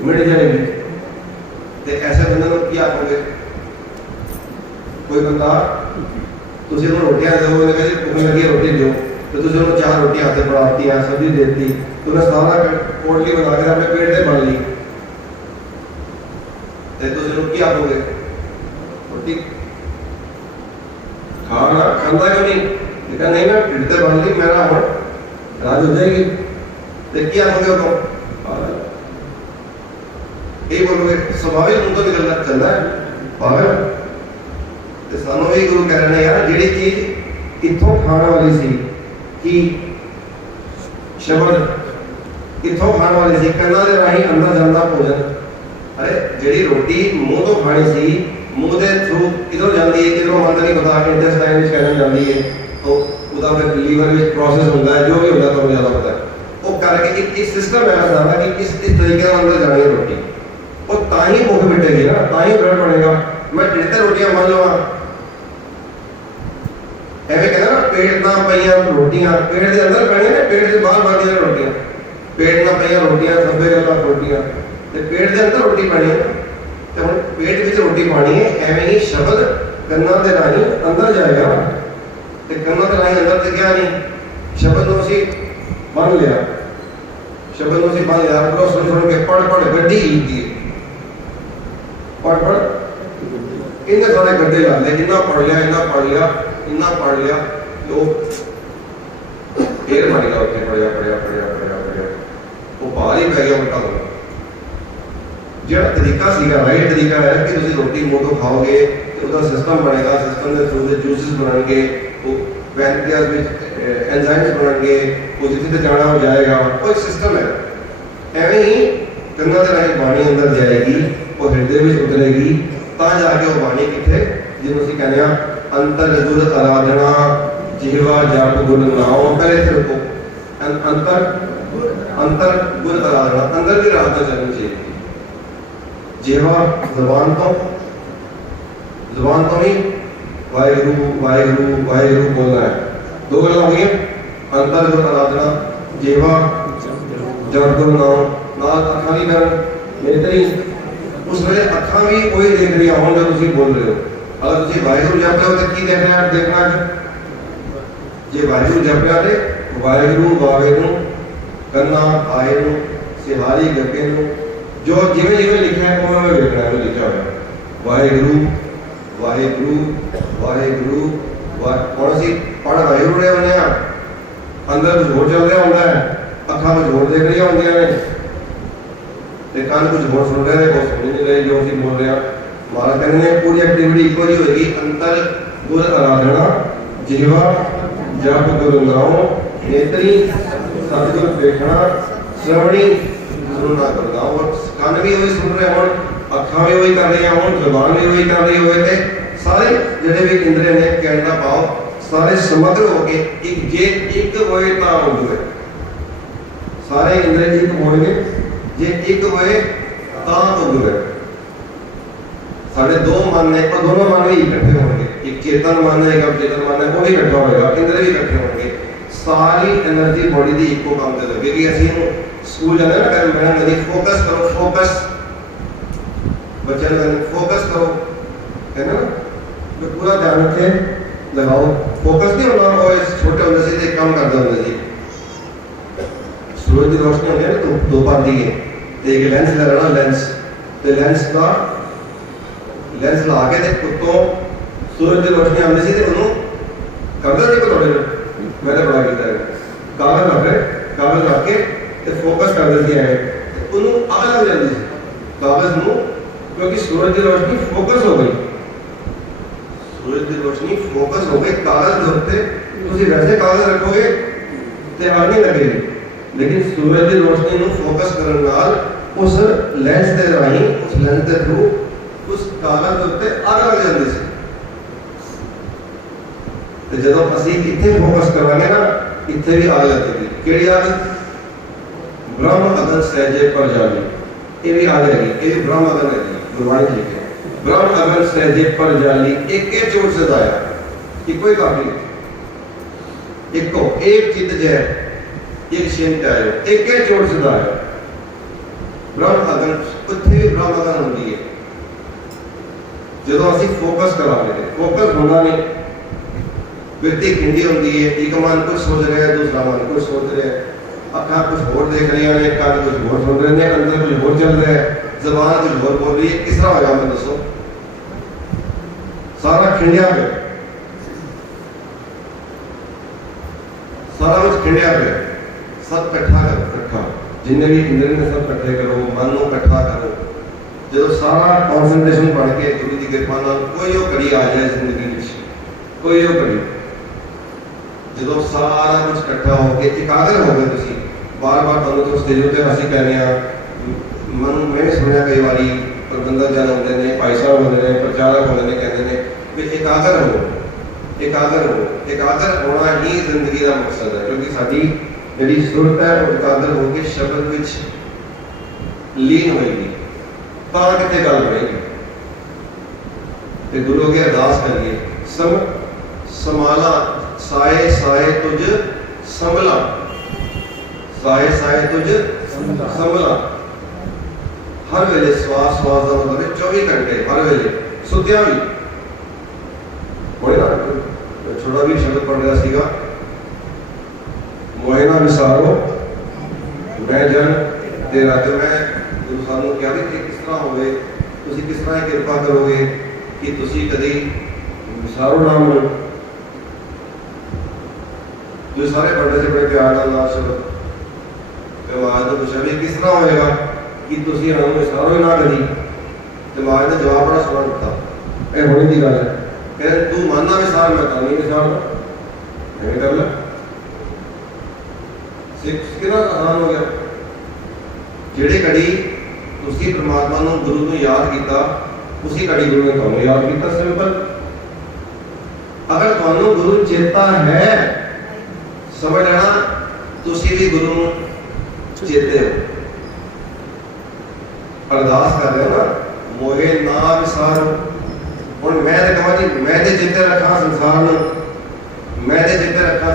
मिट जाएगी। ते ऐसे बंदे को की आखोगे? कोई बंदा तुसीं उहनूं रोटियां दो, उहने कहा जी भूख लगी रोटी दो, तो तुसीं उहनूं 4 रोटियां हाथ पड़ाती, सब्जी देती, तूने सारा पोटली बना के अपने पेट से बन ली, तो क्या आखोगे? रोटी खाना खांदा क्यों नहीं? देखा नहीं मैं पेट से बन ली, मेरा हम राज हो जाएगी। तो क्या आखोगे? यही बोलोगे, स्वाभाविक मुंह तो निकलना चलता है पागल। तो सानू भी गुरु कह रहे हैं यार, जिहड़ी चीज इत्थों खाने वाली सी कि शब्द कितों खाने वाली सी, कन्ना दे राही अंदर जाता भोजन। अरे जिहड़ी रोटी मूँह तो खानी सी, मूँह के थ्रू किधरों जाती है, किधरों अंदर नहीं पता, इंटेस्टाइन में कहना जाती है, तो उसका फिर लीवर में प्रोसेस होता है, जो भी होता है तो ज़्यादा पता है। वो करके एक सिस्टम है सारा कि किस तरीके से अंदर जानी है रोटी, और ताही भूख मिटेगी ना, ताही ब्लड बनेगा। मैं जितने रोटियां मान लवा ਐਵੇਂ ਕਹਿੰਦਾ ਨਾ, ਪੇਟ ਨਾ ਪਈਆਂ ਰੋਟੀਆਂ ਪੇਟ ਦੇ ਅੰਦਰ ਪੈਣੀਆਂ ਨੇ, ਪੇਟ ਦੇ ਬਾਹਰ ਬਣਦੀਆਂ ਰੋਟੀਆਂ। ਪੇਟ ਨਾ ਪਈਆਂ ਰੋਟੀਆਂ ਸਭੇ ਗੱਲਾਂ ਰੋਟੀਆਂ, ਤੇ ਪੇਟ ਦੇ ਅੰਦਰ ਰੋਟੀ ਪਾਣੀ ਹੈ। ਤੇ ਹੁਣ ਪੇਟ ਵਿੱਚ ਰੋਟੀ ਪਾਣੀ ਹੈ, ਐਵੇਂ ਹੀ ਸ਼ਬਦ ਕੰਨਾਂ ਦੇ ਰਾਹੀਂ ਅੰਦਰ ਜਾਏਗਾ, ਤੇ ਕੰਨਾਂ ਦੇ ਰਾਹੀਂ ਅੰਦਰ ਤੇ ਗਿਆ ਨਹੀਂ। ਸ਼ਬਦ ਨੂੰ ਅਸੀਂ ਬੰਨ ਲਿਆ, ਸ਼ਬਦ ਨੂੰ ਅਸੀਂ ਬੰਨ ਲਿਆ, ਪਰ ਸੁਣ ਸੁਣ ਕੇ ਪੜ ਗੱਡੀ ਲੀਤੀ ਹੈ, ਪੜ ਇਹਨੇ ਸਾਰੇ ਗੱਡੇ ਲਾ ਲਏ, ਜਿੰਨਾ ਪੜ ਲਿਆ ਇੰਨਾ ਪੜ ਲਿਆ ਇੰਨਾ ਪੜ ਲਿਆ, ਉਹ ਫੇਰ ਮਰ ਗਿਆ ਉੱਥੇ, ਪੜਿਆ ਉਹ ਭਾਰ ਹੀ ਪੈ ਗਿਆ ਉਲਟਾ ਹੋ ਗਿਆ। ਜਿਹੜਾ ਤਰੀਕਾ ਸੀਗਾ, ਰਾਈਟ ਤਰੀਕਾ ਹੈ ਕਿ ਤੁਸੀਂ ਰੋਟੀ ਮੂੰਹ ਤੋਂ ਖਾਓਗੇ ਤੇ ਉਹਦਾ ਸਿਸਟਮ ਬਣੇਗਾ, ਸਿਸਟਮ ਦੇ ਥਰੂ ਦੇ ਜੂਸਿਸ ਬਣਨਗੇ, ਉਹ ਪੈਨਕ੍ਰੀਆਸ ਵਿੱਚ ਐਂਜ਼ਾਈਮਸ ਬਣਨਗੇ, ਉਹ ਜਿੱਥੇ ਤੇ ਜਾਣਾ ਹੋ ਜਾਏਗਾ, ਉਹ ਇੱਕ ਸਿਸਟਮ ਹੈ। ਐਵੇਂ ਹੀ ਕੰਨਾਂ ਦੇ ਰਾਹੀਂ ਬਾਣੀ ਅੰਦਰ ਜਾਏਗੀ, ਉਹ ਹਿਰਦੇ ਵਿੱਚ ਉਤਰੇਗੀ, ਤਾਂ ਜਾ ਕੇ ਉਹ ਬਾਣੀ ਕਿੱਥੇ, ਜਿਹਨੂੰ ਅਸੀਂ ਕਹਿੰਦੇ ਆ ਅੰਤਰ ਗੁਰ ਆਰਾਧਨਾ, ਜਿਹਵਾ ਜਪ ਗੁਰ ਨਾਮ। ਪਹਿਲੇ ਤੇ ਰੁਕੋ, ਅੰਤਰ ਗੁਰ ਆਰਾਧਨਾ, ਅੰਦਰ ਵੀ ਆਰਾਧਨਾ ਚੱਲਣੀ ਚਾਹੀਦੀ। ਜਿਹਵਾ ਜ਼ਬਾਨ ਤੋਂ ਹੀ ਵਾਹਿਗੁਰੂ ਬੋਲਣਾ ਹੈ। ਦੋ ਗੱਲਾਂ ਹੋ ਗਈਆਂ, ਅੰਤਰ ਗੁਰ ਆਰਾਧਨਾ, ਜਿਹਵਾ ਜਪ ਗੁਰ ਨਾਮ। ਨਾਲ ਅੱਖਾਂ ਵੀ ਕਰਨ ਨੇਤਰੀ, ਉਸ ਵੇਲੇ ਅੱਖਾਂ ਵੀ ਕੋਈ ਦੇਖ ਰਹੀਆਂ ਹੋਣ ਜਦੋਂ ਤੁਸੀਂ ਬੋਲ ਰਹੇ ਹੋ। ਅਗਰ ਤੁਸੀਂ ਵਾਹਿਗੁਰੂ ਜਪ ਰਹੇ ਹੋ ਤਾਂ ਕੀ ਦੇਖਣਾ ਜੇ ਵਾਹਿਗੁਰੂ ਜਪ ਰਿਹਾ ਤੇ ਵਾਹਿਗੁਰੂ ਬਾਵੇ ਨੂੰ, ਕੰਨਾ ਆਏ ਨੂੰ, ਸਿਹਾਰੀ ਗੱਗੇ ਨੂੰ, ਜੋ ਜਿਵੇਂ ਲਿਖਿਆ ਹੈ ਉਵੇਂ ਵੇਖਣਾ ਹੈ। ਲਿਖਿਆ ਹੋਇਆ ਵਾਹਿਗੁਰੂ ਹੁਣ ਅਸੀਂ ਪੜ ਵਾਹਿਗੁਰੂ ਰਹੇ ਹੁੰਦੇ ਹਾਂ, ਅੰਦਰ ਕੁਝ ਹੋਰ ਚੱਲ ਰਿਹਾ ਹੁੰਦਾ ਹੈ, ਅੱਖਾਂ ਕੁਝ ਹੋਰ ਦੇਖ ਰਹੀਆਂ ਹੁੰਦੀਆਂ ਨੇ, ਤੇ ਕੰਨ ਕੁਝ ਹੋਰ ਸੁਣ ਰਹੇ ਨੇ, ਕੁਝ ਸੁਣ ਨਹੀਂ ਰਹੇ ਜੋ ਅਸੀਂ ਬੋਲ ਰਹੇ ਹਾਂ। ਮਹਾਰਾਜ ਕਹਿੰਦੇ ਨੇ ਪੂਰੀ ਐਕਟੀਵਿਟੀ ਇੱਕੋ ਜਿਹੀ ਹੋਏਗੀ, ਅੰਤਰ ਗੁਰ ਆਰਾਧਨਾ, ਜਿਹਵਾ ਜਪ ਗੁਰ ਨਾਮ, ਨੇਤਰੀ ਸਤਿਗੁਰ ਦੇਖਣਾ, ਸ਼੍ਰਵਣੀ ਸੁਣਨਾ ਕਰਨਾ। ਔਰ ਕੰਨ ਵੀ ਉਹੀ ਸੁਣ ਰਹੇ ਹੋਣ, ਅੱਖਾਂ ਵੀ ਉਹੀ ਕਰ ਰਹੀਆਂ ਹੋਣ, ਜ਼ੁਬਾਨ ਵੀ ਉਹੀ ਕਰ ਰਹੀ ਹੋਵੇ, ਤੇ ਸਾਰੇ ਜਿਹੜੇ ਵੀ ਇੰਦਰੀਆਂ ਨੇ ਕਹਿਣ ਦਾ ਭਾਵ ਸਾਰੇ ਸਮਗਰ ਹੋ ਕੇ ਇੱਕ ਹੋਏ ਤਾਂ ਹੋਵੇ। ਸਾਰੇ ਇੰਦਰੀ ਇੱਕ ਹੋਣਗੇ, ਜੇ ਇੱਕ ਹੋਏ ਤਾਂ ਹੋਵੇ। ਸਾਡੇ ਦੋ ਮਨ ਨੇ, ਪਰ ਦੋਨੋਂ ਮਨ ਵੀ ਇਕੱਠੇ ਹੋਣਗੇ, ਇੱਕ ਚੇਤਨ ਮਨ ਹੈ, ਇੱਕ ਅਚੇਤਨ ਮਨ ਹੈ, ਉਹ ਵੀ ਇਕੱਠਾ ਹੋਏਗਾ, ਇੰਦਰੀ ਵੀ ਇਕੱਠੇ ਹੋਣਗੇ। ਸਾਰੀ ਐਨਰਜੀ ਬੋਡੀ ਦੀ ਇੱਕੋ ਕੰਮ ਤੇ ਲੱਗੇਗੀ। ਅਸੀਂ ਇਹਨੂੰ ਸਕੂਲ ਜਾਂਦੇ ਨਾ, ਕਹਿੰਦੇ ਮੈਡਮ ਕਹਿੰਦੀ ਫੋਕਸ ਕਰੋ, ਫੋਕਸ ਬੱਚਿਆਂ ਨੂੰ ਕਹਿੰਦੇ ਫੋਕਸ ਕਰੋ, ਕਹਿੰਦੇ ਨਾ ਪੂਰਾ ਧਿਆਨ ਇੱਥੇ ਲਗਾਓ। ਫੋਕਸ ਨਹੀਂ ਹੋਣਾ, ਉਹ ਛੋਟੇ ਹੁੰਦੇ ਸੀ ਤੇ ਇੱਕ ਕੰਮ ਕਰਦੇ ਹੁੰਦੇ ਸੀ, ਸੂਰਜ ਦੀ ਰੋਸ਼ਨੀ ਹੁੰਦੀ ਹੈ ਨਾ, ਦੋ ਪਾਰਟੀ ਹੈ, ਤੇ ਇੱਕ ਲੈਂਸ ਲੈ ਲੈਣਾ, ਲੈਂਸ ਲਾ ਕੇ ਤੇ ਉੱਤੋਂ ਸੂਰਜ ਦੀ ਰੋਸ਼ਨੀ ਆਉਂਦੀ ਸੀ ਤੇ ਉਹਨੂੰ ਕਰਦਾ ਸੀ ਤੁਹਾਡੇ ਮੈਂ ਤਾਂ ਬੜਾ ਕੀਤਾ ਹੈ, ਕਾਗਜ਼ ਰੱਖ ਕੇ ਤੇ ਫੋਕਸ ਕਰਦੇ ਸੀ ਐਵੇਂ, ਤੇ ਉਹਨੂੰ ਅੱਗ ਲੱਗ ਜਾਂਦੀ ਸੀ ਕਾਗਜ਼ ਨੂੰ, ਕਿਉਂਕਿ ਸੂਰਜ ਦੀ ਰੋਸ਼ਨੀ ਫੋਕਸ ਹੋ ਗਈ, ਕਾਗਜ਼ ਦੇ ਉੱਤੇ। ਤੁਸੀਂ ਵੈਸੇ ਕਾਗਜ਼ ਰੱਖੋਗੇ ਤੇ ਅੱਗ ਨਹੀਂ ਲੱਗੇਗੀ, ਲੇਕਿਨ ਸੂਰਜ ਦੀ ਰੋਸ਼ਨੀ ਨੂੰ ਫੋਕਸ ਕਰਨ ਨਾਲ ਉਸ ਲੈਂਸ ਦੇ ਰਾਹੀਂ, ਉਸ ਲੈਂਸ ਦੇ ਥਰੂ ਉਸ ਕਾਗਜ਼ ਦੇ ਉੱਤੇ ਅੱਗ ਲੱਗ ਜਾਂਦੀ ਸੀ। ਤੇ ਜਦੋਂ ਅਸੀਂ ਇੱਥੇ ਫੋਕਸ ਕਰਾਂਗੇ ਨਾ, ਇੱਥੇ ਵੀ ਅੱਗ ਲੱਗੇਗੀ। ਕਿਹੜੀ ਅੱਗ? ਬ੍ਰਹਮ ਅਗਨ ਸਹਿਜੇ ਪਰ ਜਾਲੀ, ਇਹ ਵੀ ਅੱਗ ਹੈਗੀ, ਇਹ ਵੀ ਬ੍ਰਹਮ ਅਗਨ ਹੈਗੀ, ਗੁਰਬਾਣੀ ਚ ਲਿਖਿਆ ਬ੍ਰਹਮ ਅਗਨ ਸਹਿਜੇ ਪਰ ਜਾਲੀ, ਇੱਕ ਚੋਟ ਸਦਾਇਆ, ਇੱਕੋ ਹੀ ਕਾਫੀ, ਇੱਕੋ ਇੱਕ ਚਿੱਤ ਜੈ ਇੱਕ ਸ਼ਿੰਤ ਆਇਓ, ਇੱਕ ਚੋਟ ਸਦਾਇਆ। ਬ੍ਰਹਮ ਅਗਨ, ਉੱਥੇ ਵੀ ਬ੍ਰਹਮ ਅਗਨ ਹੁੰਦੀ ਹੈ ਜਦੋਂ ਅਸੀਂ ਫੋਕਸ ਕਰਾਂਗੇ। ਫੋਕਸ ਹੋਣਾ ਨਹੀਂ, ਵਿਰਤੀ ਖਿੰਡੀ ਹੁੰਦੀ ਹੈ, ਇੱਕ ਮਨ ਕੁਝ ਸੋਚ ਰਿਹਾ ਹੈ, ਦੂਸਰਾ ਮਨ ਕੁਝ ਸੋਚ ਰਿਹਾ ਹੈ, ਅੱਖਾਂ ਕੁਝ ਹੋਰ ਦੇਖ ਰਹੀਆਂ ਨੇ, ਕੰਨ ਕੁਝ ਹੋਰ ਸੁਣ ਰਹੇ ਨੇ, ਅੰਦਰ ਕੁਝ ਹੋਰ ਚੱਲ ਰਿਹਾ ਹੈ, ਜ਼ਬਾਨ ਕੁਝ ਹੋਰ ਬੋਲ ਰਹੀ ਹੈ। ਕਿਸ ਤਰ੍ਹਾਂ ਹੋਇਆ ਮੈਂ ਦੱਸੋ? ਸਾਰਾ ਖਿੰਡਿਆ ਪਿਆ, ਸਾਰਾ ਕੁਝ ਖਿੰਡਿਆ ਪਿਆ। ਸਭ ਇਕੱਠਾ ਕਰੋ, ਜਿੰਨੇ ਵੀ ਇੰਦਰੀ ਨੇ ਸਭ ਇਕੱਠੇ ਕਰੋ, ਮਨ ਨੂੰ ਇਕੱਠਾ ਕਰੋ। ਜਦੋਂ ਸਾਰਾ ਕੌਨਸੈਂਟਰੇਸ਼ਨ ਬਣ ਕੇ ਗੁਰੂ ਦੀ ਕਿਰਪਾ ਨਾਲ ਕੋਈ ਉਹ ਘੜੀ ਆ ਜਾਏ ਜ਼ਿੰਦਗੀ ਵਿੱਚ, ਕੋਈ ਉਹ ਘੜੀ, ਜਦੋਂ ਸਾਰਾ ਕੁਝ ਇਕੱਠਾ ਹੋ ਕੇ ਇਕਾਗਰ ਹੋ ਗਏ ਤੁਸੀਂ, ਬਾਰ-ਬਾਰ ਤੁਹਾਨੂੰ ਤੋਂ ਸਟੇਜ ਉੱਤੇ ਅਸੀਂ ਕਹਿੰਦੇ ਹਾਂ, ਮੈਂ ਵੀ ਸੁਣਿਆ ਕਈ ਵਾਰੀ ਪ੍ਰਬੰਧਕ ਜਨ ਹੁੰਦੇ ਨੇ, ਭਾਈ ਸਾਹਿਬ ਹੁੰਦੇ ਨੇ, ਪ੍ਰਚਾਰਕ ਹੁੰਦੇ ਨੇ, ਕਹਿੰਦੇ ਨੇ ਵੀ ਇਕਾਗਰ ਹੋਣਾ ਹੀ ਜ਼ਿੰਦਗੀ ਦਾ ਮਕਸਦ ਹੈ। ਕਿਉਂਕਿ ਸਾਡੀ ਜਿਹੜੀ ਸੁਰਤ ਹੈ ਉਹ ਇਕਾਗਰ ਹੋ ਕੇ ਸ਼ਬਦ ਵਿੱਚ ਲੀਨ ਹੋਏਗੀ, ਤਾਂ ਕਿਤੇ ਗੱਲ ਬਣੇਗੀ। ਤੇ ਗੁਰੂ ਅੱਗੇ ਅਰਦਾਸ ਕਰੀਏ, ਸੰਭਾਲਾ साए साए तुझ संभला, साए साए तुझ संभला। हर वेले श्वास श्वास का मतलब है 24 घंटे हर वेले सुत्या भी बड़े छोटा भी शब्द पढ़ रहा सीगा, मोहना विसारो मैं जन तेरा। तो मैं सानू क्या भी किस तरह होवे, तुसी किस तरह कृपा करोगे कि तुसी कदी विसारो ना हो। जो सारे पढ़ने से बड़े प्यार नाल शब्द आवाज ने पूछा भी किस तरह होएगा कि तुसी इन्हां विसारो ही ना कदी। तो आवाज ने जवाब बड़ा सोहना दिता, यह होने की गल है। कह तू मानना विसार, मैं नहीं विसारदा, मैं कर ला। कितना आसान हो गया। जेड़े घड़ी तुसी परमात्मा नूं गुरु नूं याद किया, उसी घड़ी गुरु ने तुहानूं याद किया। सिंपल। अगर तुहानूं गुरु चेता है, समझ लेना तुसी भी गुरु नूं चेते हो। अरदास कर रहे हो ना, मोहे ना विसारो। हुण मैं तो कहां जी, मैं तो चेते रखा संसार नूं, मैं तो चेते रखा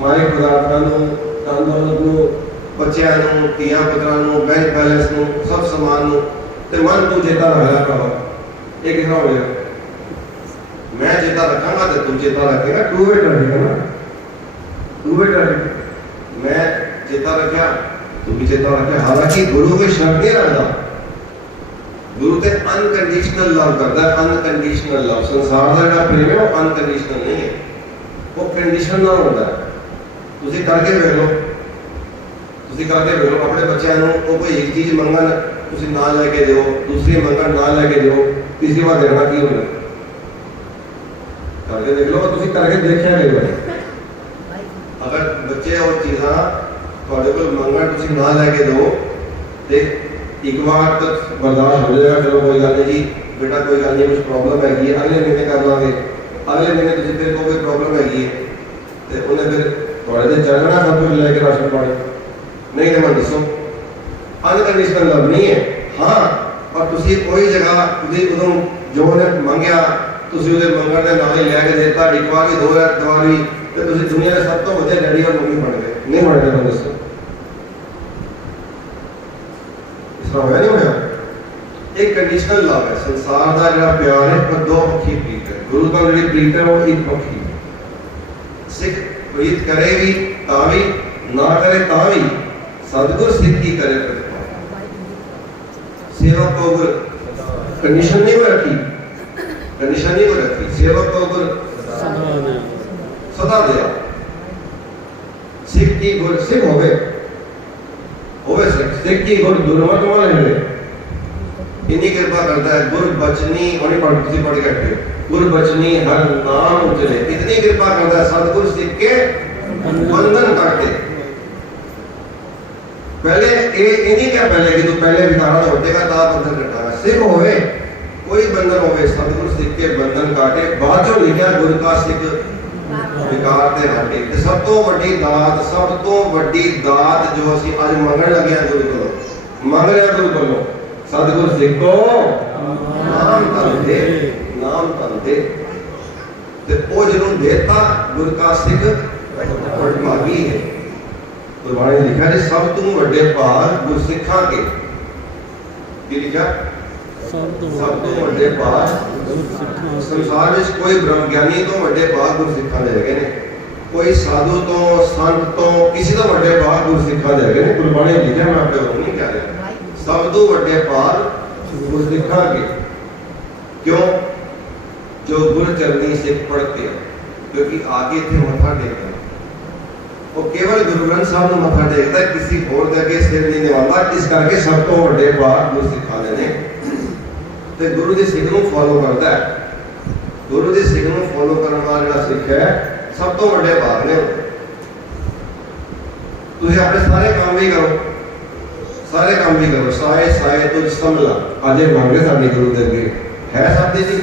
मारे पदार्थां नूं, धन दौलत नूं, बच्चों नूं, धीआं पुत्रां नूं, बैंक बैलेंस नूं, सब समान नूं, ते मन तू चेता रखा भरावा। ये किस तरह हो गया? मैं चेता रखांगा तो तू चेता रखेगा, टू वे रखेगा ना, टू वे रखेगा। मैं चेता रखा तू भी चेता रखे। हालांकि गुरु कोई शर्त नहीं रखता, गुरु ते अनकंडीशनल लव करता है, अनकंडीशनल लव। संसार का जो प्रेम है वो अनकंडीशनल नहीं है, वो कंडीशनल होता है। तुसी करके वेख लो, तुसी करके वेख लो अपने बच्चों को, कोई एक चीज मंगन तुसी ना लेके दो, दूसरी मंगन ना लेके दो, तीसरी बार देखना की होना। करके देख लो, तुसी करके देखिया कई बार। अगर बच्चे और चीज़ा तुहाडे कोल मंगन तुसी ना लेके दो ते एक बार तो बर्दाश्त हो जाएगा, चलो कोई गल नहीं जी बेटा, कोई गल नहीं, कुछ प्रॉब्लम हैगी है, अगले महीने कर लांगे। अगले महीने तुसी फिर कोई प्रॉब्लम हैगी है ते उन्हें फिर थोड़े दिन चलना सब कुछ लेके राशन पानी नहीं तो मैं दसो अनकंडीशनल लव नहीं है। हाँ, और तुसी कोई जगह तुसी उदों जो ने मंगया तुसी उहदे मंगण दे नाल ही लैके देता, डिकवा के 2 दवार भी, तो तुसी दुनिया दे सब तो वड्डे डैडी और मम्मी बन गए, नहीं बन गए। मैं दसो इस तरह होया नहीं होया? एक कंडीशनल लव है। संसार का जो प्यार है वो दो पक्षी प्रीत है, गुरु का जो प्रीत है वो एक पक्षी है। सिख प्रीत करे भी तावी, ना करे तावी, सदगुर सिख की करे प्रतिपाल। सेवक को गुर कंडीशन नहीं हो रखी, कंडीशन नहीं हो रखी। सेवक को गुर सदा दिया। सिख की गुर सिख होवे सिख की गुर दुर्मत वाले हुए, इन्हीं कृपा करता है। गुर बचनी होनी पढ़ के हटे, गुर बचनी हर नाम उचले, इतनी कृपा करता है। सतगुर सिख के बंधन काटे। पहले ये नहीं क्या पहले कि तू पहले विकारा होटेगा ता बंधन कटागा। सिख होवे कोई बंधन होवे, सतगुर सिख के बंधन काटे। बाद जो लिखा गुर का सिख विकार ते हटे। ते सब तो वड्डी दात, सब तो वड्डी दात जो असी आज मंगण लगे हैं गुरु को, मंग रहे हैं गुरु को, सतगुर सिख को नाम तन दे, नाम तन दे। ते ओ जिन्हों देता गुर का सिख भागी है। गुरबाणी लिखा है सब तू वड्डे भाग गुर सिखा के, की लिखा सब तो वड्डे भाग। संसार में कोई ब्रह्म ज्ञानी तो वड्डे भाग गुर सिखा दे गए ने, कोई साधु तो संत तो किसी तो वड्डे भाग गुर सिखा दे गए ने। गुरबाणी लिखा, मैं आपको नहीं कह रहा, सब तो वड्डे भाग गुर सिखा के। क्यों? जो गुर चरनी सिख पढ़ते हैं, क्योंकि आगे थे मथा टेकते, वो केवल गुरु ग्रंथ साहब को मथा टेकता है, किसी होर दे अगे सिर नहीं निवाता। इस करके सब तो वड्डे भाग गुर सिखा देने ते गुरु दी सिख नूं फॉलो करता है। गुरु दी सिख नूं फॉलो करने वाला जिहड़ा सिख है सब तो वड्डे भाग ने। तुसीं अपने सारे काम भी करो, सारे काम भी करो। साए साए तुझ संभला, अजे मंगे साडी गुरु दे अगे है सब दी जी।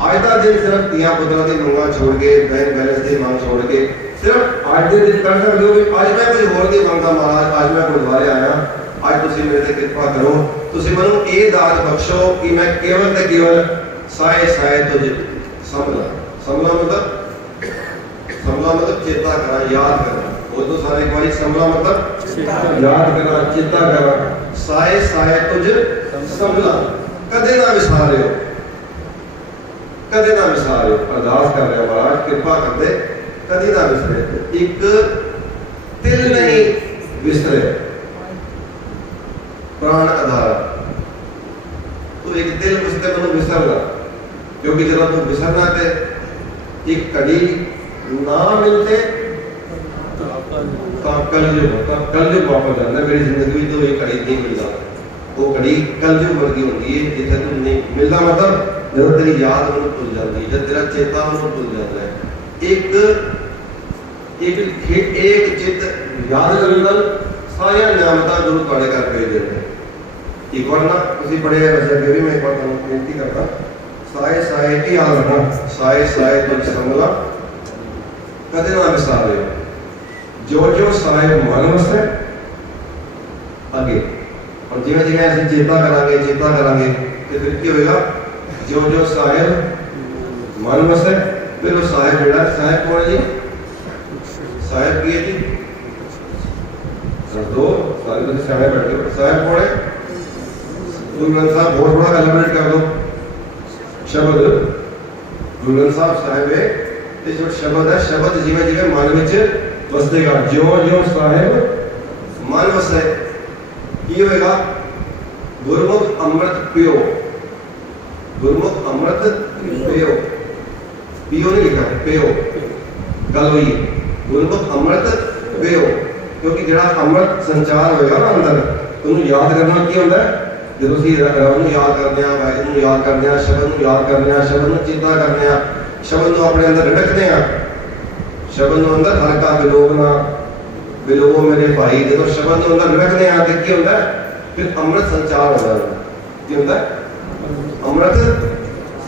आज का दिन सिर्फ धीआं पुत्रां दी मंगां छोड़ के, बैंक बैलेंस दी मांग छोड़ के, सिर्फ आज के दिन कर सकते हो कि आज मैं कुछ होर नहीं मंगता महाराज, आज मैं गुरुद्वारे आया, आज तुसी मेरे ते कृपा करो, तुसी मैनूं ये दात बख्शो कि मैं केवल ते केवल साए साए तुझ संभला। संभला मतलब समला मतलब चेता करा, याद करा। वो तो सारे एक बारी समला मतलब याद करा, चेता करा। साए साए तुझ समला, कदे ना विसारियो, कदे ना विसारियो। अरदास कर रहे महाराज कृपा कर दे, कदे ना विसरे, एक तिल नहीं विसरे, प्राण आधार। तो एक दिल उसके मैं विसरना, क्योंकि जब तू विसरना थे एक घड़ी ना मिलते तो कलयुग वापस जाना। मेरी जिंदगी में तो एक घड़ी नहीं मिलता, वो घड़ी कलयुग वर्गी होती है जिसे तुम नहीं मिलता। मतलब जब तेरी याद में भूल जाती है, जब तेरा चेता में भूल जाता है। एक चित याद करना सारिया नियामतां गुरु तुहाडे घर भेज देते हैं। एक बार ना किसी बड़े वैसे भी मैं एक बार बेनती करता, साए साए की याद रखना, साए साए तुझ समला कदे ना विसारे, जो जो साए मन वसे आगे। और जिवें जिवें असं चेता करांगे तो फिर की होगा, जो जो साहेब मन वसे। फिर वो साहेब जोड़ा, साहेब कौन है जी? साहेब की है जी दो सारे तो सियाने बैठे हो। साहेब कौन है? गुरु ग्रंथ साहब बहुत बड़ा एलिब्रेट कर दो शब्द। गुरु ग्रंथ साहब साहेब है, ये जो शब्द है, शब्द जिवें जिवें मन विच वसदेगा, जो जो साहेब मन वसे की होएगा। गुरमुख अमृत पियो, गुरमुख अमृत पियो, पियो नहीं लिखा, पियो गल हुई। गुरमुख अमृत पियो, क्योंकि जड़ा अमृत संचार होएगा ना अंदर, उन्हें याद करना की होता है। जो तुम रब नूं याद करते हैं, वाहिगुरू नूं याद करते हैं, शब्द नूं याद करते हैं, शब्द नूं चिंता करते हैं, शब्द नूं अपने अंदर रखते हैं, शब्द नूं अंदर हल्का विलोकना, विलोको मेरे भाई। जो शब्द नूं अंदर रखते हैं तो की होता है? फिर अमृत संचार होता है। की होता है? अमृत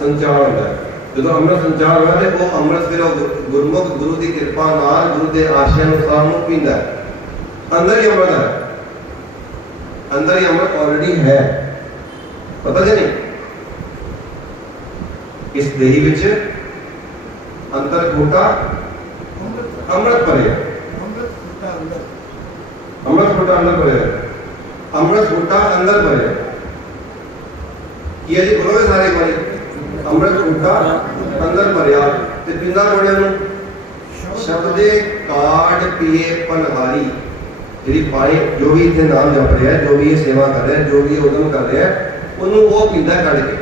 संचार होता है। जो अमृत संचार होता है वो अमृत फिर गुरमुख गुरु की कृपा नाल गुरु के आशय अनुसार नूं पींदा है। अंदर ही अमृत है, अंदर ही अमृत ऑलरेडी है, पता जी नहीं? इस देही विच अंतर खोटा अमृत भरे, अमृत खोटा अंदर भरे, अमृत खोटा अंदर भरे। ये जी बोलोगे सारे बारी, अमृत खोटा अंदर भरिया ते पिंदा कोड़े नूं शब्दे काट पिए पनहारी। जी पानी जो भी इतने नाम जप रहे हैं, जो भी ये सेवा कर रहे हैं, जो भी ये उद्यम कर रहे हैं, उन्होंने वो पींदा कड़ के।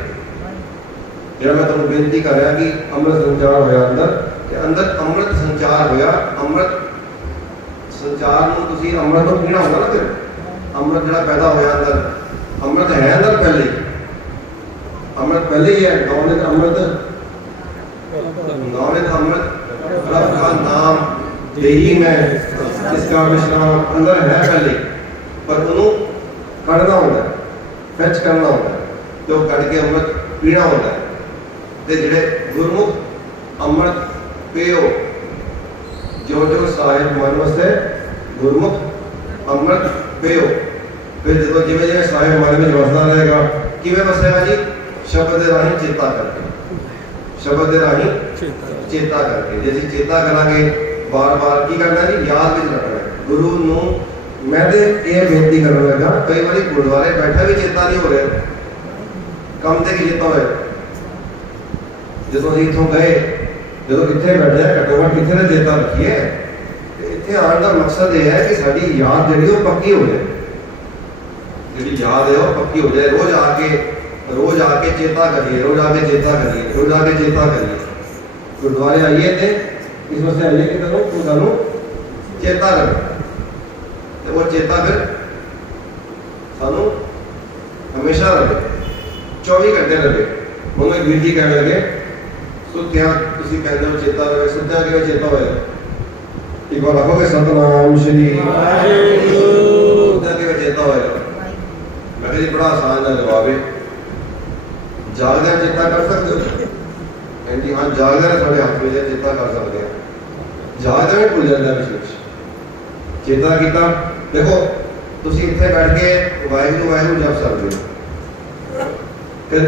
जरा मैं तुम बेनती कर रहा कि अमृत संचार होया अंदर, कि अंदर अमृत संचार होया। अमृत संचार नूं तुसीं अमृत तो पीना होगा ना। फिर अमृत जड़ा पैदा होया अंदर, अमृत है अंदर पहले, अमृत पहले ही है। नौनित अमृत, नौनित अमृत रब का नाम देही में, इसका विश्राम अंदर है पहले, पर उन्होंने कड़ना होता है, फैच करना होता है, तो कड़ के अमृत पीना होता है। ते जिहड़े गुरमुख अमृत पियो, जो जो साहिब मन वसे गुरमुख अमृत पियो। फिर जो जिवें जिवें साहिब मन में वसदा रहेगा, किवें वसेगा जी? शब्द दे राही चेता करके, शब्द दे राही चेता करके। जे असीं चेता करांगे बार बार की करना जी? याद विच रखना है गुरु नूं। मैं तो ये बेनती करने लगा, कई बार गुरुद्वारे बैठा भी चेता नहीं हो रहा, काम से की चेता हो। जो असीं इत्थों गए, जो कितने बैठे घट्टो घट्ट कितने का चेता रखिए। इतने आने का मकसद यह है कि साड़ी याद जी पक्की हो जाए, जी याद है वो पक्की हो जाए। रोज आके चेता करिए, रोज आके चेता करिए, रोज आके चेता करिए। गुरुद्वारे आइए थे इस वास्ते आइए कि तुहानू चेता रहे, तो वो चेता फिर सानू हमेशा रहे, 24 घंटे रहे। उन्होंने वीर जी कहने लगे सुत्या तुसीं कहंदे हो चेता रहे, सुत्या किवें चेता होएगा? एक बार आखोगे सतनाम श्री वाहिगुरू, सुत्या किवें चेता होएगा? मैं कहा जी बड़ा आसान है जवाब है, जागदे चेता कर सकते हो? कहती हाँ जागदे थोड़े हाथ में चेता कर सकते हैं, जागदे में भूल जाता है विशेष चेता किया। देखो तुम इतने बैठ के वाहिगुरू वाहिगुरू जप सकते हो,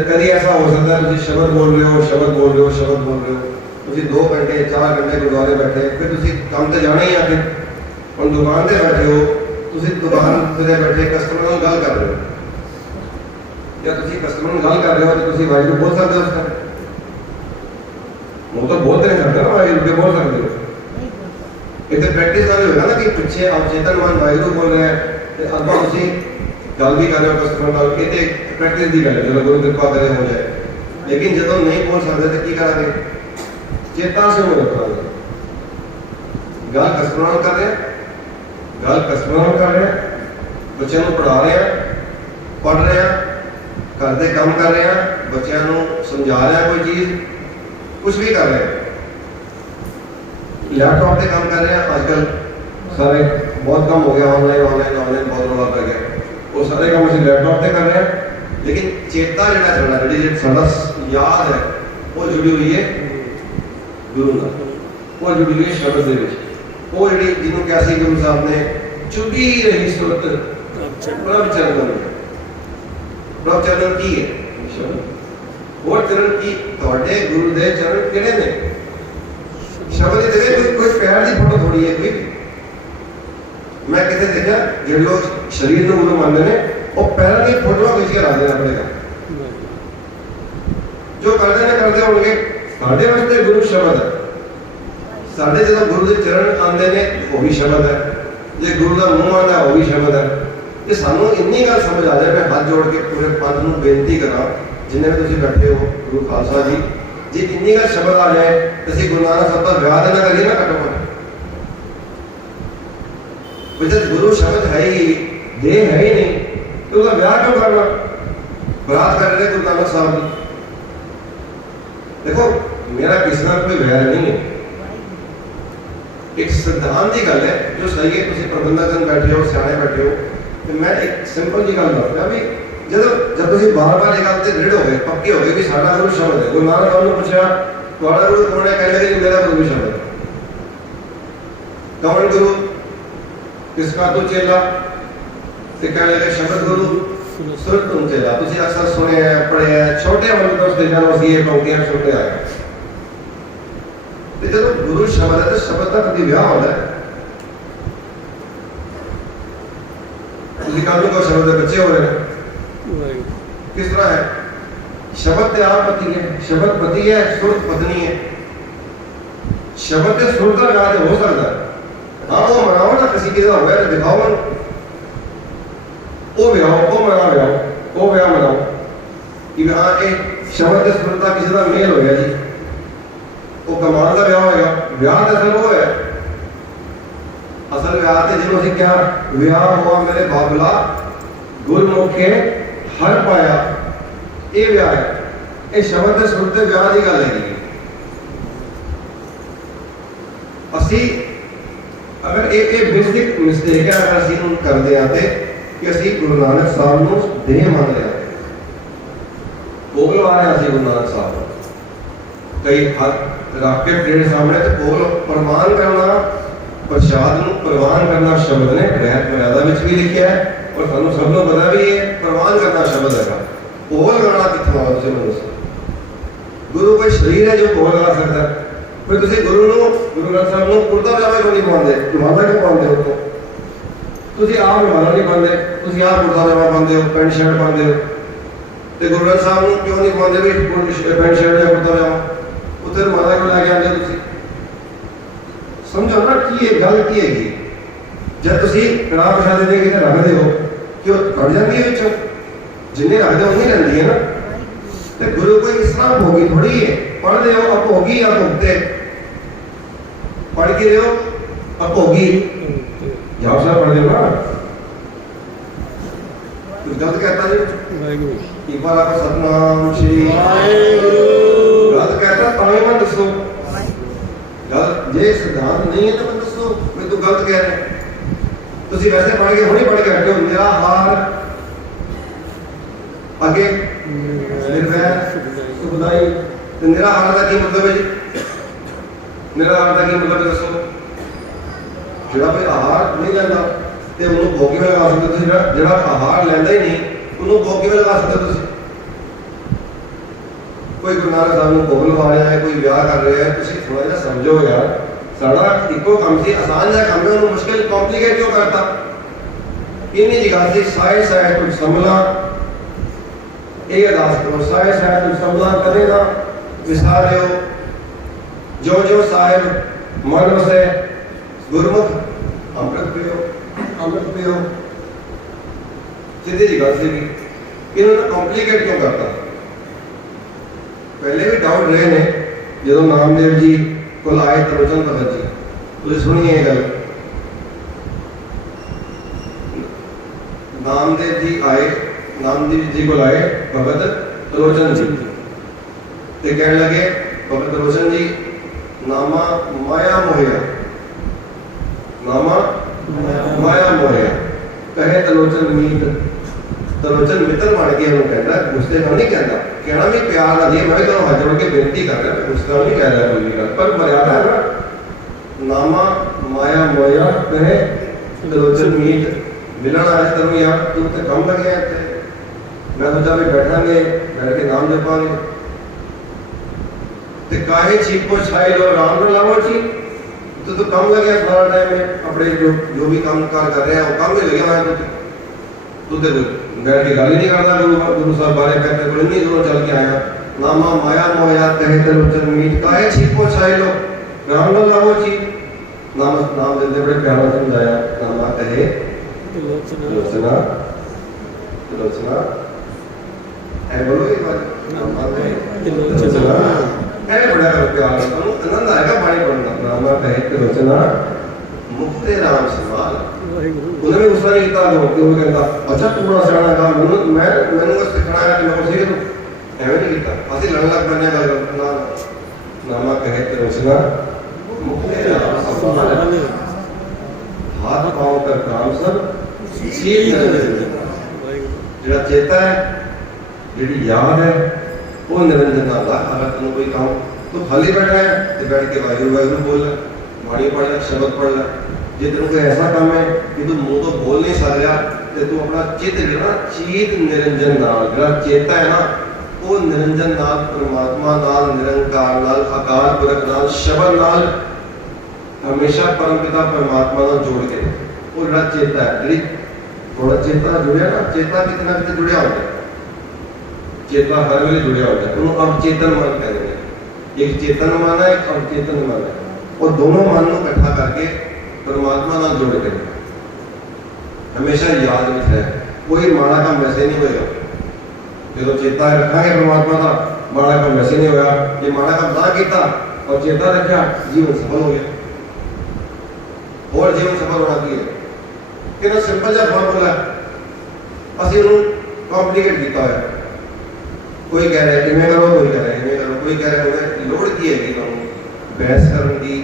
कभी ऐसा हो सकता है तुम शब्द बोल रहे हो, शब्द बोल रहे हो, शब्द बोल रहे हो, ਤੁਸੀਂ 2 ਘੰਟੇ 4 ਘੰਟੇ ਗੁਰਦੁਆਰੇ ਬੈਠੇ, ਫਿਰ ਤੁਸੀਂ ਕੰਮ ਤੇ ਜਾਣਾ ਹੀ ਆ। ਫਿਰ ਹੁਣ ਦੁਕਾਨ ਤੇ ਬੈਠੇ ਹੋ, ਤੁਸੀਂ ਦੁਕਾਨ ਤੇ ਬੈਠੇ ਕਸਟਮਰ ਨਾਲ ਗੱਲ ਕਰ ਰਹੇ ਹੋ, ਜਾਂ ਤੁਸੀਂ ਕਸਟਮਰ ਨਾਲ ਗੱਲ ਕਰ ਰਹੇ ਹੋ ਤੇ ਤੁਸੀਂ ਵਾਹਿਗੁਰੂ ਬੋਲ ਸਕਦੇ ਹੋ ਉਸ ਟਾਈਮ? ਉਹ ਤਾਂ ਬੋਲਦੇ ਨਹੀਂ ਸਕਦੇ ਨਾ, ਵਾਹਿਗੁਰੂ ਬੋਲ ਸਕਦੇ ਹੋ। ਇੱਥੇ ਪ੍ਰੈਕਟਿਸ ਨਾਲ ਹੋਏਗਾ ਨਾ ਕਿ ਪਿੱਛੇ ਆਪ ਚੇਤਨ ਮਨ ਵਾਹਿਗੁਰੂ ਬੋਲ ਰਿਹਾ ਹੈ ਤੇ ਅੱਗੋਂ ਤੁਸੀਂ ਗੱਲ ਵੀ ਕਰ ਰਹੇ ਹੋ ਕਸਟਮਰ ਨਾਲ, ਇਹ ਤੇ ਪ੍ਰੈਕਟਿਸ ਦੀ ਗੱਲ ਹੈ, ਜਦੋਂ ਗੁਰੂ ਕਿਰਪਾ ਕਰੇ ਹੋ ਜਾਏ। ਲੇਕਿਨ ਜਦੋਂ ਨਹੀਂ ਬੋਲ ਸਕਦੇ ਤੇ ਕੀ ਕਰਾਂਗੇ? ਚੇਤਾ ਸੇ ਉਹ ਕਰਾਂਗੇ। ਗੱਲ ਕਸਟਮਰ ਨਾਲ ਕਰ ਰਹੇ, ਗੱਲ ਕਸਟਮਰ ਨਾਲ ਕਰ ਰਹੇ, ਬੱਚਿਆਂ ਨੂੰ ਪੜ੍ਹਾ ਰਹੇ ਆ, ਪੜ੍ਹ ਰਹੇ ਆ, ਘਰ ਦੇ ਕੰਮ ਕਰ ਰਹੇ ਆ, ਬੱਚਿਆਂ ਨੂੰ ਸਮਝਾ ਰਹੇ ਆ ਕੋਈ ਚੀਜ਼, ਕੁਝ ਵੀ ਕਰ ਰਹੇ ਆ, लैपटॉप पे काम कर रहे हैं। आजकल सारे बहुत कम हो गया, ऑनलाइन ऑनलाइन ऑनलाइन बहुत रौला पै गया, वो सारे काम ਅਸੀਂ लैपटॉप पे कर रहे हैं। लेकिन चेता ਜਿਹੜਾ ਸਾਡਾ ਜਿਹੜੀ ਸਾਡਾ ਯਾਦ ਹੈ ਉਹ ਜੁੜੀ ਹੋਈ ਹੈ ਗੁਰੂ ਨਾਲ, ਉਹ ਜੁੜੀ ਹੋਈ ਹੈ ਸ਼ਬਦ ਦੇ ਵਿੱਚ। ਉਹ ਜਿਹੜੀ ਜਿਹਨੂੰ ਕਿਹਾ ਸੀ ਗੁਰੂ ਸਾਹਿਬ ਨੇ, ਚੁਗੀ ਰਹੀ ਸੁਰਤ ਪ੍ਰਭ ਚਰਨ। ਪ੍ਰਭ ਚਰਨ ਕੀ ਹੈ? ਸ਼ਬਦ। ਉਹ ਚਰਨ ਕੀ? ਤੁਹਾਡੇ ਗੁਰੂ ਦੇ ਚਰਨ ਕਿਹੜੇ ਨੇ? शब्द की जगह कोई पैर की फोटो थोड़ी है। कोई मैं कितने देखा जो लोग शरीर को गुरु मानते हैं वो पैर की फोटो खींच के लाते हैं अपने घर, जो करते हैं करते होंगे। साढ़े वास्ते गुरु शब्द है, साढ़े जो गुरु के चरण आते हैं वो भी शब्द है, जो गुरु का मुंह आता है वो भी शब्द है। ये सानू इन्नी गल समझ आ जाए, मैं हाथ जोड़ के पूरे पंथ को बेनती करा जिन्हें भी तुम बैठे हो गुरु खालसा जी, जी इन्नी गल शब्द आ जाए तो असं गुरु नानक साहब का विवाह देना करिए ना, घट्टो घट। जब गुरु शब्द है ही, देह है ही नहीं, तो उसका विवाह क्यों करना? बरात कर रहे गुरु नानक साहब की। देखो मेरा किसी का कोई वैर नहीं है, एक सिद्धांत की गल है जो सही है। तुम प्रबंधक जन बैठे हो, सियाने बैठे हो, तो मैं एक सिंपल जी गल दसदा भी जब तुम बार बार ये गल से दृढ़ हो गए, पक्के हो गए कि साडा गुरु शब्द है। गुरु नानक साहब ने पूछा तुम्हारा गुरु कौन है? कहने कि मेरा गुरु शब्द है। कौन गुरु? किसका तू चेला? ते कहने लगे शब्द गुरु सुरत तुम चेला। तुम अक्सर सुने हैं, पढ़े हैं, छोटे होने तो देखा ये पंक्तियां छोटे आए। जो गुरु शब्द है तो शब्द का कभी विवाह होता है। कल को शब्द बच्चे हो रहे हैं, किस तरह है? शब्द आप पति है, शब्द पति है, सुरत पत्नी है। शब्द से सुरत का विवाह हो सकता है। हाँ वो मनाओ ना, किसी की हो गया दिखाओ, वो विवाह, वो मना विवाह, वो विवाह मनाओ कि हाँ ये शब्द से सुरत का किसी का मेल हो गया जी, वो कमाल का विवाह होगा। विवाह तो असल वो है, असल विवाह तो जिन्होंने क्या विवाह हुआ मेरे बाबला गुरमुखे हर पाया, ये विआह है। ये शब्द से सुनते विआह की गल है। असी अगर एक बेसिक मिस्टेक है अगर असी करते हैं कि असी गुरु नानक साहब को देह मान लिया, भोग लवा रहे असी गुरु नानक साहब कई हाथ रख के प्लेट सामने, तो भोग प्रवान करना, प्रसाद को प्रवान करना शब्द ने रहत मर्यादा में भी लिखा है और सानू सब लोग पता भी है प्रवान करना शब्द है। भोग लगाना कितना हो तुम गुरु कोई शरीर है जो भोग लगा सकता है? फिर तुम गुरु गुरु ग्रंथ साहब को कुर्ता पजामा क्यों नहीं पाते? माला क्यों पाते हो? तुम आप माला नहीं पाते, तुम आप कुर्ता पजामा पाते हो, पेंट शर्ट पाते हो, तो गुरु ग्रंथ साहब को क्यों नहीं पाते भी पेंट शर्ट या कुर्ता पजामा? उधर माला क्यों लैके आते हो? समझो ना कि गल की है। जब तुम कड़ा प्रसाद दे के रखते हो कि कट जाती है, जिन्हें रखते हो उन्हें रहती है ना। तो गुरु कोई इस तरह भोगी थोड़ी है, पढ़ रहे हो अब भोगी या भोगते, पढ़ के रहे हो अब भोगी जाओ साहब पढ़ रहे हो ना। कुछ गलत कहता जी एक बार आपको सतनाम श्री गलत कहता ताई मैं दसो गलत जे सिद्धांत नहीं है तो मैं दसो मैं तो गलत कह रहे तुम वैसे पढ़ के हुणे पढ़ के हटो मेरा हार आगे निर्वैर सुखदाई तो मेरा हार का की मतलब है जी मेरा हार का की मतलब है दसो ਜਿਹੜਾ ਕੋਈ ਆਹਾਰ ਨਹੀਂ ਲੈਂਦਾ ਤੇ ਉਹਨੂੰ ਭੋਗ ਕਿਵੇਂ ਲਗਾ ਸਕਦੇ ਤੁਸੀਂ ਜਿਹੜਾ ਆਹਾਰ ਲੈਂਦਾ ਹੀ ਨਹੀਂ ਉਹਨੂੰ ਭੋਗ ਕਿਵੇਂ ਲਗਾ ਸਕਦੇ ਤੁਸੀਂ कोई गुरु नानक साहब ਨੂੰ ਭੋਗ ਲਵਾ ਰਿਹਾ ਹੈ, ਕੋਈ ਵਿਆਹ ਕਰ ਰਿਹਾ ਹੈ, ਤੁਸੀਂ ਥੋੜਾ ਜਿਹਾ ਸਮਝੋ ਯਾਰ, ਸਾਡਾ ਇੱਕੋ ਕੰਮ ਸੀ, ਆਸਾਨ ਜਿਹਾ ਕੰਮ ਹੈ, ਉਹਨੂੰ ਮੁਸ਼ਕਿਲ ਕੰਪਲਿਕੇਟ ਕਿਉਂ ਕਰਤਾ? ਇੰਨੀ ਜਗ੍ਹਾ ਸੀ ਸਾਏ ਸਾਏ ਕੁਝ ਸਮਲਾ, ਇਹ ਅਰਦਾਸ ਕਰੋ, ਸਾਏ ਸਾਏ ਕੁਝ ਸਮਲਾ ਕਦੇ ਨਾ ਵਿਸਾਰਿਓ, ਜੋ ਜੋ ਸਾਹਿਬ ਮਨ ਵਸੈ ਗੁਰਮੁਖ ਅੰਮ੍ਰਿਤ ਪਿਓ, ਅੰਮ੍ਰਿਤ ਪਿਓ। सीधी जी गल सी, इन्होंने कॉम्प्लीकेट क्यों करता? पहले भी डाउट रहे ने, जो नामदेव जी को आए त्रिलोचन भगत जी, तुझे सुनिए ये गल, नामदेव जी आए, नामदेव जी को आए भगत त्रिलोचन जी, ते कहने लगे भगत त्रिलोचन जी नामा माया मोहया, नामा माया मोहया, कहे त्रिलोचन मीत, त्रिलोचन मित्र बन के उन्होंने कहना, गुस्से का नहीं कहना, कहना भी प्यार का नहीं, मैं तो हाथ जोड़ के बेनती कर रहा, गुस्सा नहीं कह रहा कोई भी गल, पर मर्यादा है ना। नामा माया मोया कहे त्रिलोचन मीत, मिलन आए तेन यार, तू तो कम लगे इतने, मैं सोचा भी बैठांगे, बैठ के नाम जपांगे, ते काहे चीपो छाई लो राम न लावो जी, तो कम लगे सारा टाइम में अपने जो भी काम कार कर रहे हैं वो काम में लगे हुए हैं, तू तो बैठ के गल ही नहीं करता, गुरु साहब बारे कहते कोई नहीं दूरों चल के आया, नामा माया मोया कहे त्रिलोचन मीत, काहे चीपो छाई लो राम न लावो जी, नाम देते बड़े प्यारा समझाया, नामा कहे त्रिलोचना, त्रिलोचना है, बोलो एक बार, नामा कहे त्रिलोचना है, बड़ा प्यार आनंद आएगा पानी पढ़ना, नामा कहे त्रिलोचना मुक्ते राम सवाल, उन्हें भी गुस्सा नहीं किया, कि वो कहता अच्छा तू बड़ा सियाना है, मैंने बस सिखाना है कि मैं सीखे तू एवं नहीं किया, असि लड़ लग बनने गल ना, नामा कहे त्रिलोचना मुक्ते राम सवाल, हाथ पांव कर काम सब चीज जो चेता है, जी याद है, वो निरंजन नाला। अगर तुम कोई काम तो खाली बैठा है तो बैठ के वाहिगुरु वाहिगुरु बोल ला, बाणी पढ़ ला, शब्द पढ़ ला, जे तेन कोई ऐसा काम है कि तू मुंह तो बोल नहीं सकता, तो तू अपना चित्त ना चीत निरंजन नाल, जो चेता है ना वो निरंजन नाल, परमात्मा नाल, निरंकार नाल, अकाल पुरख नाल, शब्द नाल हमेशा परमपिता परमात्मा नाल जोड़ के, वो जो चेता है, जी थोड़ा चेता जुड़िया ना, चेता कितना कितने जुड़िया होता है, चेता हर वेले जुड़िया होता है, उन्होंने अवचेतन मन कहते हैं, एक चेतन मन है, एक अवचेतन मन है, और दोनों मन को इकट्ठा करके परमात्मा नाल जोड़ के हमेशा याद में है, कोई माड़ा काम वैसे नहीं होएगा, जो चेता रखांगे परमात्मा का, माड़ा काम वैसे नहीं होगा, ये माड़ा काम ना किया और चेता रखा, जीवन सफल हो गया, और जीवन सफल होना चाहिए, कि सिंपल जहा फॉर्मूला असि कॉम्प्लीकेट किया है, कोई कह रहा है इवें करो, कोई कह रहा है इवें करो, कोई कह रहा है लोड़ की है कि बहस करने की,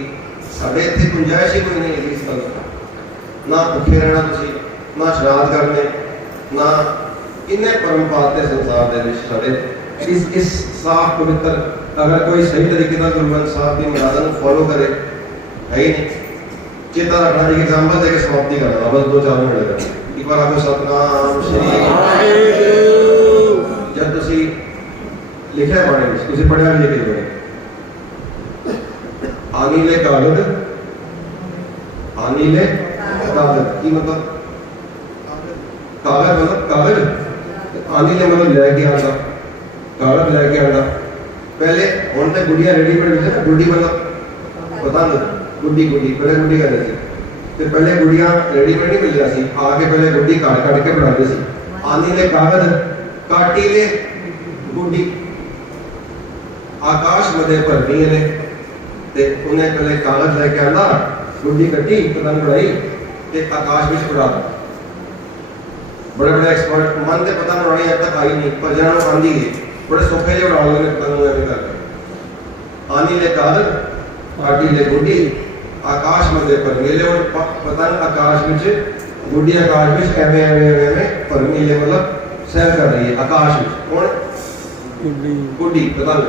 साढ़े इतने गुंजाइश ही कोई नहीं है इस गल का, ना भुखे रहना तुसी, ना शराब करने, ना इन्हें परम पाते संसार के विच साढ़े इस साफ पवित्र, अगर कोई सही तरीके का गुरु ग्रंथ साहब की मर्यादा फॉलो करे है ही नहीं, चेता रखना जी, एग्जाम्पल देके समाप्ति करना, बस 2-4 मिनट लगेंगे, एक बार आपको सतनाम श्री, जब तुसी लिखा है बाणी में, तुसी पढ़िया भी लिखे बने, आनीले कागज, आनीले कागज की मतलब कागज मतलब कागज, आनीले मतलब लैके आता, कागज लैके आता, पहले हम तो गुड़िया रेडीमेड मिलते ना, गुड्डी मतलब पता नहीं, गुड्डी गुड्डी पहले गुड्डी करते थे, तो पहले गुड़िया रेडीमेड नहीं मिल रहा सी, आके पहले गुड्डी काट काट के बनाते सी, आनीले कागज काटीले गुड्डी, आकाश मध्य पर नहीं है, ते उन्हें पहले कागज लेके आंदा, गुड्डी कट्टी, पतंग उड़ाई, ते आकाश में उड़ा, बड़े बड़े एक्सपर्ट मन से पतंग उड़ानी अब तक आई नहीं, पर जिन्होंने आंदी है बड़े सौखे जो उड़ा लेने पतंग उड़ाने करके, आनी ले कागज, काटी ले गुड्डी, आकाश मध्य पर मेले, और पतंग आकाश में, गुड्डी आकाश में एवं एवं एवं पर मेले मतलब सैर कर रही है आकाश में, कौन गुड्डी पतंग,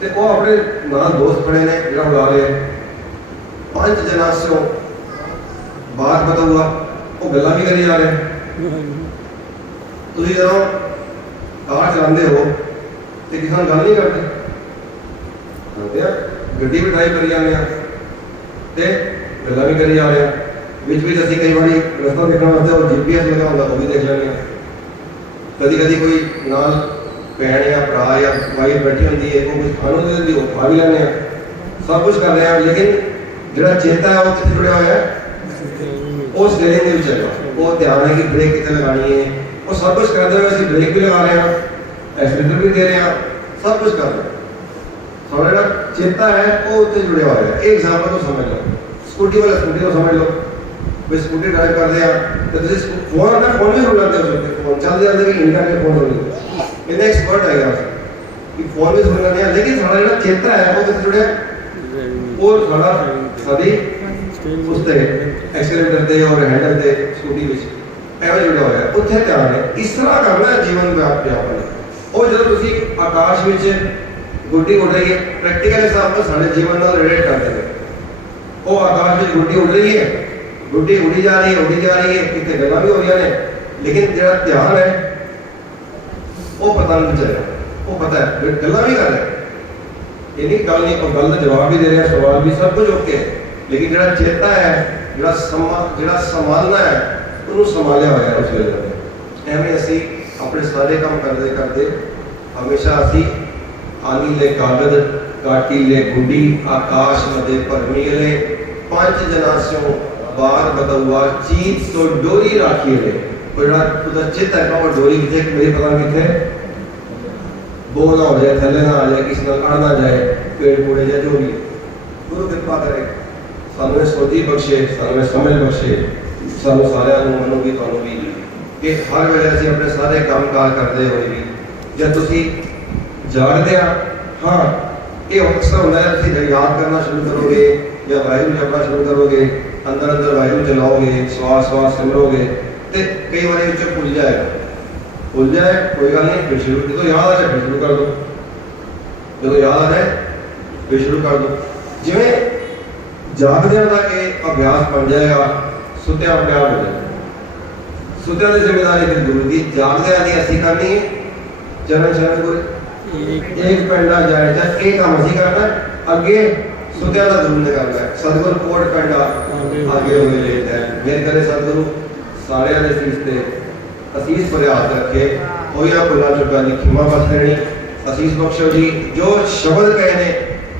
ते वो अपने नाल दोस्त बने ने जो उड़ा रहे, 5 जनास्यों बात पता हुआ, वो गल्ला भी करी जा रहे, तुम जो कार चलाते हो ਤੇ ਕਿਸਾਨ ਗੱਲ ਨਹੀਂ ਕਰਦੇ ਕਰਦੇ ਆ, ਗੱਡੀ ਵੀ ਡਰਾਈਵ ਕਰੀ ਜਾਂਦੇ ਆ ਤੇ ਗੱਲਾਂ ਵੀ ਕਰੀ ਜਾ ਰਹੇ ਆ। ਵਿੱਚ ਵਿੱਚ ਅਸੀਂ ਕਈ ਵਾਰੀ ਰਸਤਾ ਦੇਖਣ ਵਾਸਤੇ ਉਹ GPS ਲਗਾ ਹੁੰਦਾ, ਉਹ ਵੀ ਦੇਖ ਲੈਂਦੇ ਆ। ਕਦੀ ਕਦੀ ਕੋਈ ਨਾਲ ਭੈਣ ਜਾਂ ਭਰਾ ਜਾਂ ਵਾਈਫ ਬੈਠੀ ਹੁੰਦੀ ਹੈ, ਉਹ ਕੁਝ ਖਾਣ ਨੂੰ ਦਿੰਦੀ, ਉਹ ਖਾ ਵੀ ਲੈਂਦੇ ਆ। ਸਭ ਕੁਝ ਕਰ ਰਹੇ ਆ, ਲੇਕਿਨ ਜਿਹੜਾ ਚੇਤਾ ਹੈ ਉਹ ਕਿੱਥੇ ਜੁੜਿਆ ਹੋਇਆ ਹੈ? ਉਹ ਸਟੀਅਰਿੰਗ ਦੇ ਵਿੱਚ ਹੈਗਾ। ਉਹ ਧਿਆਨ ਹੈ ਕਿ ਬ੍ਰੇਕ ਕਿੱਥੇ ਲਗਾਣੀ ਹੈ। ਉਹ ਸਭ ਕੁਝ ਕਰਦੇ ਹੋਏ ਅਸੀਂ ਬ੍ਰੇਕ ਵੀ ਲਗਾ ਰਹੇ ਹਾਂ, ਐਕਸੀਲੇਟਰ ਵੀ ਦੇ ਰਹੇ ਹਾਂ, ਸਭ ਕੁਝ ਕਰ ਰਹੇ ਹਾਂ। ਸਾਡਾ ਜਿਹੜਾ ਚੇਤਾ ਹੈ ਉਹ ਉੱਤੇ ਜੁੜਿਆ ਹੋਇਆ ਹੈ। ਇਹ ਐਗਜ਼ਾਮਪਲ ਤੋਂ ਸਮਝ ਲਓ, ਸਕੂਟੀ ਵਾਲਾ ਸਕੂਟੀ ਤੋਂ ਸਮਝ ਲਓ ਵੀ ਸਕੂਟੀ ਡਰਾਈਵ ਕਰਦੇ ਆ ਤੇ ਤੁਸੀਂ ਫੋਨ ਆਉਂਦਾ, ਫੋਨ ਵੀ ਰੁਲਾਉਂਦੇ ਹੋ, ਫੋਨ ਚੱਲਦੇ ਜਾਂਦੇ ਵੀ ਇੰਡੀਆ ਕੇ ਫੋਨ ਰੁਲਾਉਂਦੇ, ਇਹਨੇ ਐਕਸਪਰਟ ਹੈਗਾ ਕਿ ਫੋਨ ਵੀ ਸੁਣਦੇ ਆ। ਲੇਕਿਨ ਸਾਡਾ ਜਿਹੜਾ ਚੇਤਾ ਹੈ ਉਹ ਕਿੱਥੇ ਜੁੜਿਆ? ਉਹ ਸਾਡਾ ਸਾਡੀ ਉਸ ਤੇ ਐਕਸੀਲੇਟਰ ਤੇ ਔਰ ਹੈਂਡਲ ਤੇ ਸਕੂਟੀ ਵਿੱਚ ਐਵੇਂ ਜੁੜਿਆ ਹੋਇਆ, ਉੱਥੇ ਧਿਆਨ ਹੈ। ਇਸ ਤਰ੍ਹਾਂ ਕਰਨਾ ਹੈ ਜੀਵਨ ਦਾ ਵਿਆਪਨ। ਉਹ ਜਦੋਂ ਤੁਸੀਂ ਆਕਾਸ਼ ਵਿੱਚ ਗੁੱਡੀ ਉੱਡ ਰਹੀ ਹੈ, ਪ੍ਰੈਕਟੀਕਲ ਹਿਸਾਬ ਨਾਲ ਸਾਡੇ ਜੀਵਨ ਨਾਲ ਰਿਲੇਟ ਕਰਦੇ ਨੇ। ਉਹ ਆਕਾਸ਼ ਵਿੱਚ ਗੁੱਡੀ ਉੱਡ ਰਹੀ ਹੈ, ਗੁੱਡੀ ਉੜੀ ਜਾ ਰਹੀ ਹੈ, ਉੜੀ ਜਾ ਰਹੀ ਹੈ, ਕਿਤੇ ਗੱਲਾਂ ਵੀ ਹੋ ਰਹੀਆਂ ਨੇ, ਲੇਕਿਨ ਜਿਹੜਾ ਧਿਆਨ ਹੈ ਉਹ ਪਤਾ ਨਹੀਂ ਚੱਲਿਆ। ਉਹ ਪਤਾ ਹੈ ਗੱਲਾਂ ਵੀ ਕਰ ਰਿਹਾ, ਇਹ ਨਹੀਂ ਗੱਲ ਨਹੀਂ, ਉਹ ਗੱਲ ਦਾ ਜਵਾਬ ਵੀ ਦੇ ਰਿਹਾ, ਸਵਾਲ ਵੀ, ਸਭ ਕੁਝ ਓਕੇ, ਲੇਕਿਨ ਜਿਹੜਾ ਚੇਤਾ ਹੈ, ਜਿਹੜਾ ਸੰਭਾਲਣਾ ਹੈ, ਉਹਨੂੰ ਸੰਭਾਲਿਆ ਹੋਇਆ ਉਸ ਵੇਲੇ। ਐਵੇਂ ਅਸੀਂ ਆਪਣੇ ਸਾਰੇ ਕੰਮ ਕਰਦੇ ਕਰਦੇ ਹਮੇਸ਼ਾ ਅਸੀਂ ਆਨੀਲੇ ਕਾਗਜ਼ ਕਾਟੀਲੇ ਗੁੱਡੀ ਆਕਾਸ਼ ਮਦੇ ਭਰਮੀਲੇ ਪੰਜ ਜਨਾਸਿਓ ਬਾਰ ਬਦਉਆ ਚੀਤ ਤੋਂ ਡੋਰੀ ਰਾਖੀਲੇ। ਉਹ ਜਿਹੜਾ ਉਹਦਾ ਚਿੱਤ ਹੈ ਉਹ ਡੋਰੀ ਕਿਤੇ ਮੇਰੀ ਪਤਾ ਕਿੱਥੇ ਬੋ ਨਾ ਹੋ ਜਾਏ, ਥੱਲੇ ਨਾ ਆ ਜਾਏ, ਕਿਸੇ ਨਾਲ ਅੜ ਨਾ ਜਾਏ, ਪੇੜ ਪੂੜੇ ਜਾਂ ਜੋ ਵੀ। ਗੁਰੂ ਕਿਰਪਾ ਕਰੇ, ਸਾਨੂੰ ਇਹ ਸੋਝੀ ਬਖਸ਼ੇ, ਸਾਨੂੰ ਇਹ ਸਮਝ ਬਖਸ਼ੇ, ਸਾਨੂੰ ਸਾਰਿਆਂ ਨੂੰ, ਮੈਨੂੰ ਵੀ ਤੁਹਾਨੂੰ ਵੀ, ਕਿ ਹਰ ਵੇਲੇ ਅਸੀਂ ਆਪਣੇ ਸਾਰੇ ਕੰਮ ਕਾਰ ਕਰਦੇ ਹੋਏ ਵੀ ਜਦ ਤੁਸੀਂ ਜਾਗਦੇ ਆ, ਹਾਂ ਇਹ ਅਕਸਰ ਹੁੰਦਾ ਹੈ, ਤੁਸੀਂ ਯਾਦ ਕਰਨਾ ਸ਼ੁਰੂ ਕਰੋਗੇ ਜਾਂ ਵਾਹਿਗੁਰੂ ਜਪਣਾ ਸ਼ੁਰੂ ਕਰੋਗੇ, ਅੰਦਰ ਅੰਦਰ ਵਾਹਿਗੁਰੂ ਚਲਾਓਗੇ, ਸਵਾਸ ਸਵਾਸ ਸਿਮਰੋਗੇ, ਤੇ ਕਈ ਵਾਰੀ ਵਿੱਚੋਂ ਭੁੱਲ ਜਾਏਗਾ, ਭੁੱਲ ਜਾਏ ਕੋਈ ਗੱਲ ਨਹੀਂ, ਫਿਰ ਸ਼ੁਰੂ, ਜਦੋਂ ਯਾਦ ਆ ਜਾਏ ਫਿਰ ਸ਼ੁਰੂ ਕਰ ਦੋ, ਜਦੋਂ ਯਾਦ ਆ ਜਾਏ ਫਿਰ ਸ਼ੁਰੂ ਕਰ ਦੋ। ਜਿਵੇਂ ਜਾਗਦਿਆਂ ਦਾ ਇਹ ਅਭਿਆਸ ਬਣ ਜਾਏਗਾ, ਸੁੱਤਿਆਂ ਅਭਿਆਸ ਹੋ ਜਾਏਗਾ। ਸੁੱਤਿਆਂ ਦੀ ਜ਼ਿੰਮੇਵਾਰੀ ਫਿਰ ਗੁਰੂ ਦੀ, ਜਾਗਦਿਆਂ ਦੀ ਅਸੀਂ ਕਰਨੀ ਹੈ। ਚਰਨ ਚਰਨ ਗੁਰੂ ਇੱਕ ਪੈਂਡਾ ਜਾਏ, ਜਾਂ ਇਹ ਕੰਮ ਅਸੀਂ ਕਰਨਾ, ਅੱਗੇ ਸੁੱਤਿਆਂ ਦਾ ਗੁਰੂ ਨੇ ਕਰਨਾ ਹੈ। ਸਤਿਗੁਰ ਕੋਟ ਪੈਂਡਾ ਅੱਗੇ ਹੋਏ ਲੇਟ ਹੈ। ਮੇਰੇ ਕਰੇ ਸਤਿਗੁਰੂ ਸਾਰਿਆਂ ਦੇ ਸੀਸ ਤੇ ਅਸੀਸ ਭਰਿਆ ਹੱਥ ਰੱਖੇ, ਹੋਇਆ ਭੁੱਲਾਂ ਚੁੱਕਾਂ ਦੀ ਖਿਮਾ ਬਖਸ਼ ਦੇਣੀ, ਅਸੀਸ ਬਖਸ਼ੋ ਜੀ। ਜੋ ਸ਼ਬਦ ਕਹੇ ਨੇ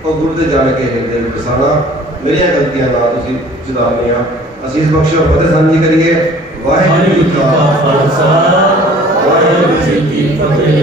ਉਹ ਗੁਰੂ ਦੇ ਜਾਣ ਕੇ ਹਿਰਦੇ ਵਿੱਚ ਵਸਾਣਾ, ਮੇਰੀਆਂ ਗਲਤੀਆਂ ਨਾ ਤੁਸੀਂ ਸੁਧਾਰਨੀਆਂ। ਅਸੀਸ ਬਖਸ਼ੋ, ਫਤਿਹ ਸਾਂਝੀ ਕਰੀਏ। ਵਾਹਿਗੁਰੂ ਜੀ ਕਾ ਖਾਲਸਾ, ਵਾਹਿਗੁਰੂ ਜੀ ਕੀ ਫਤਿਹ।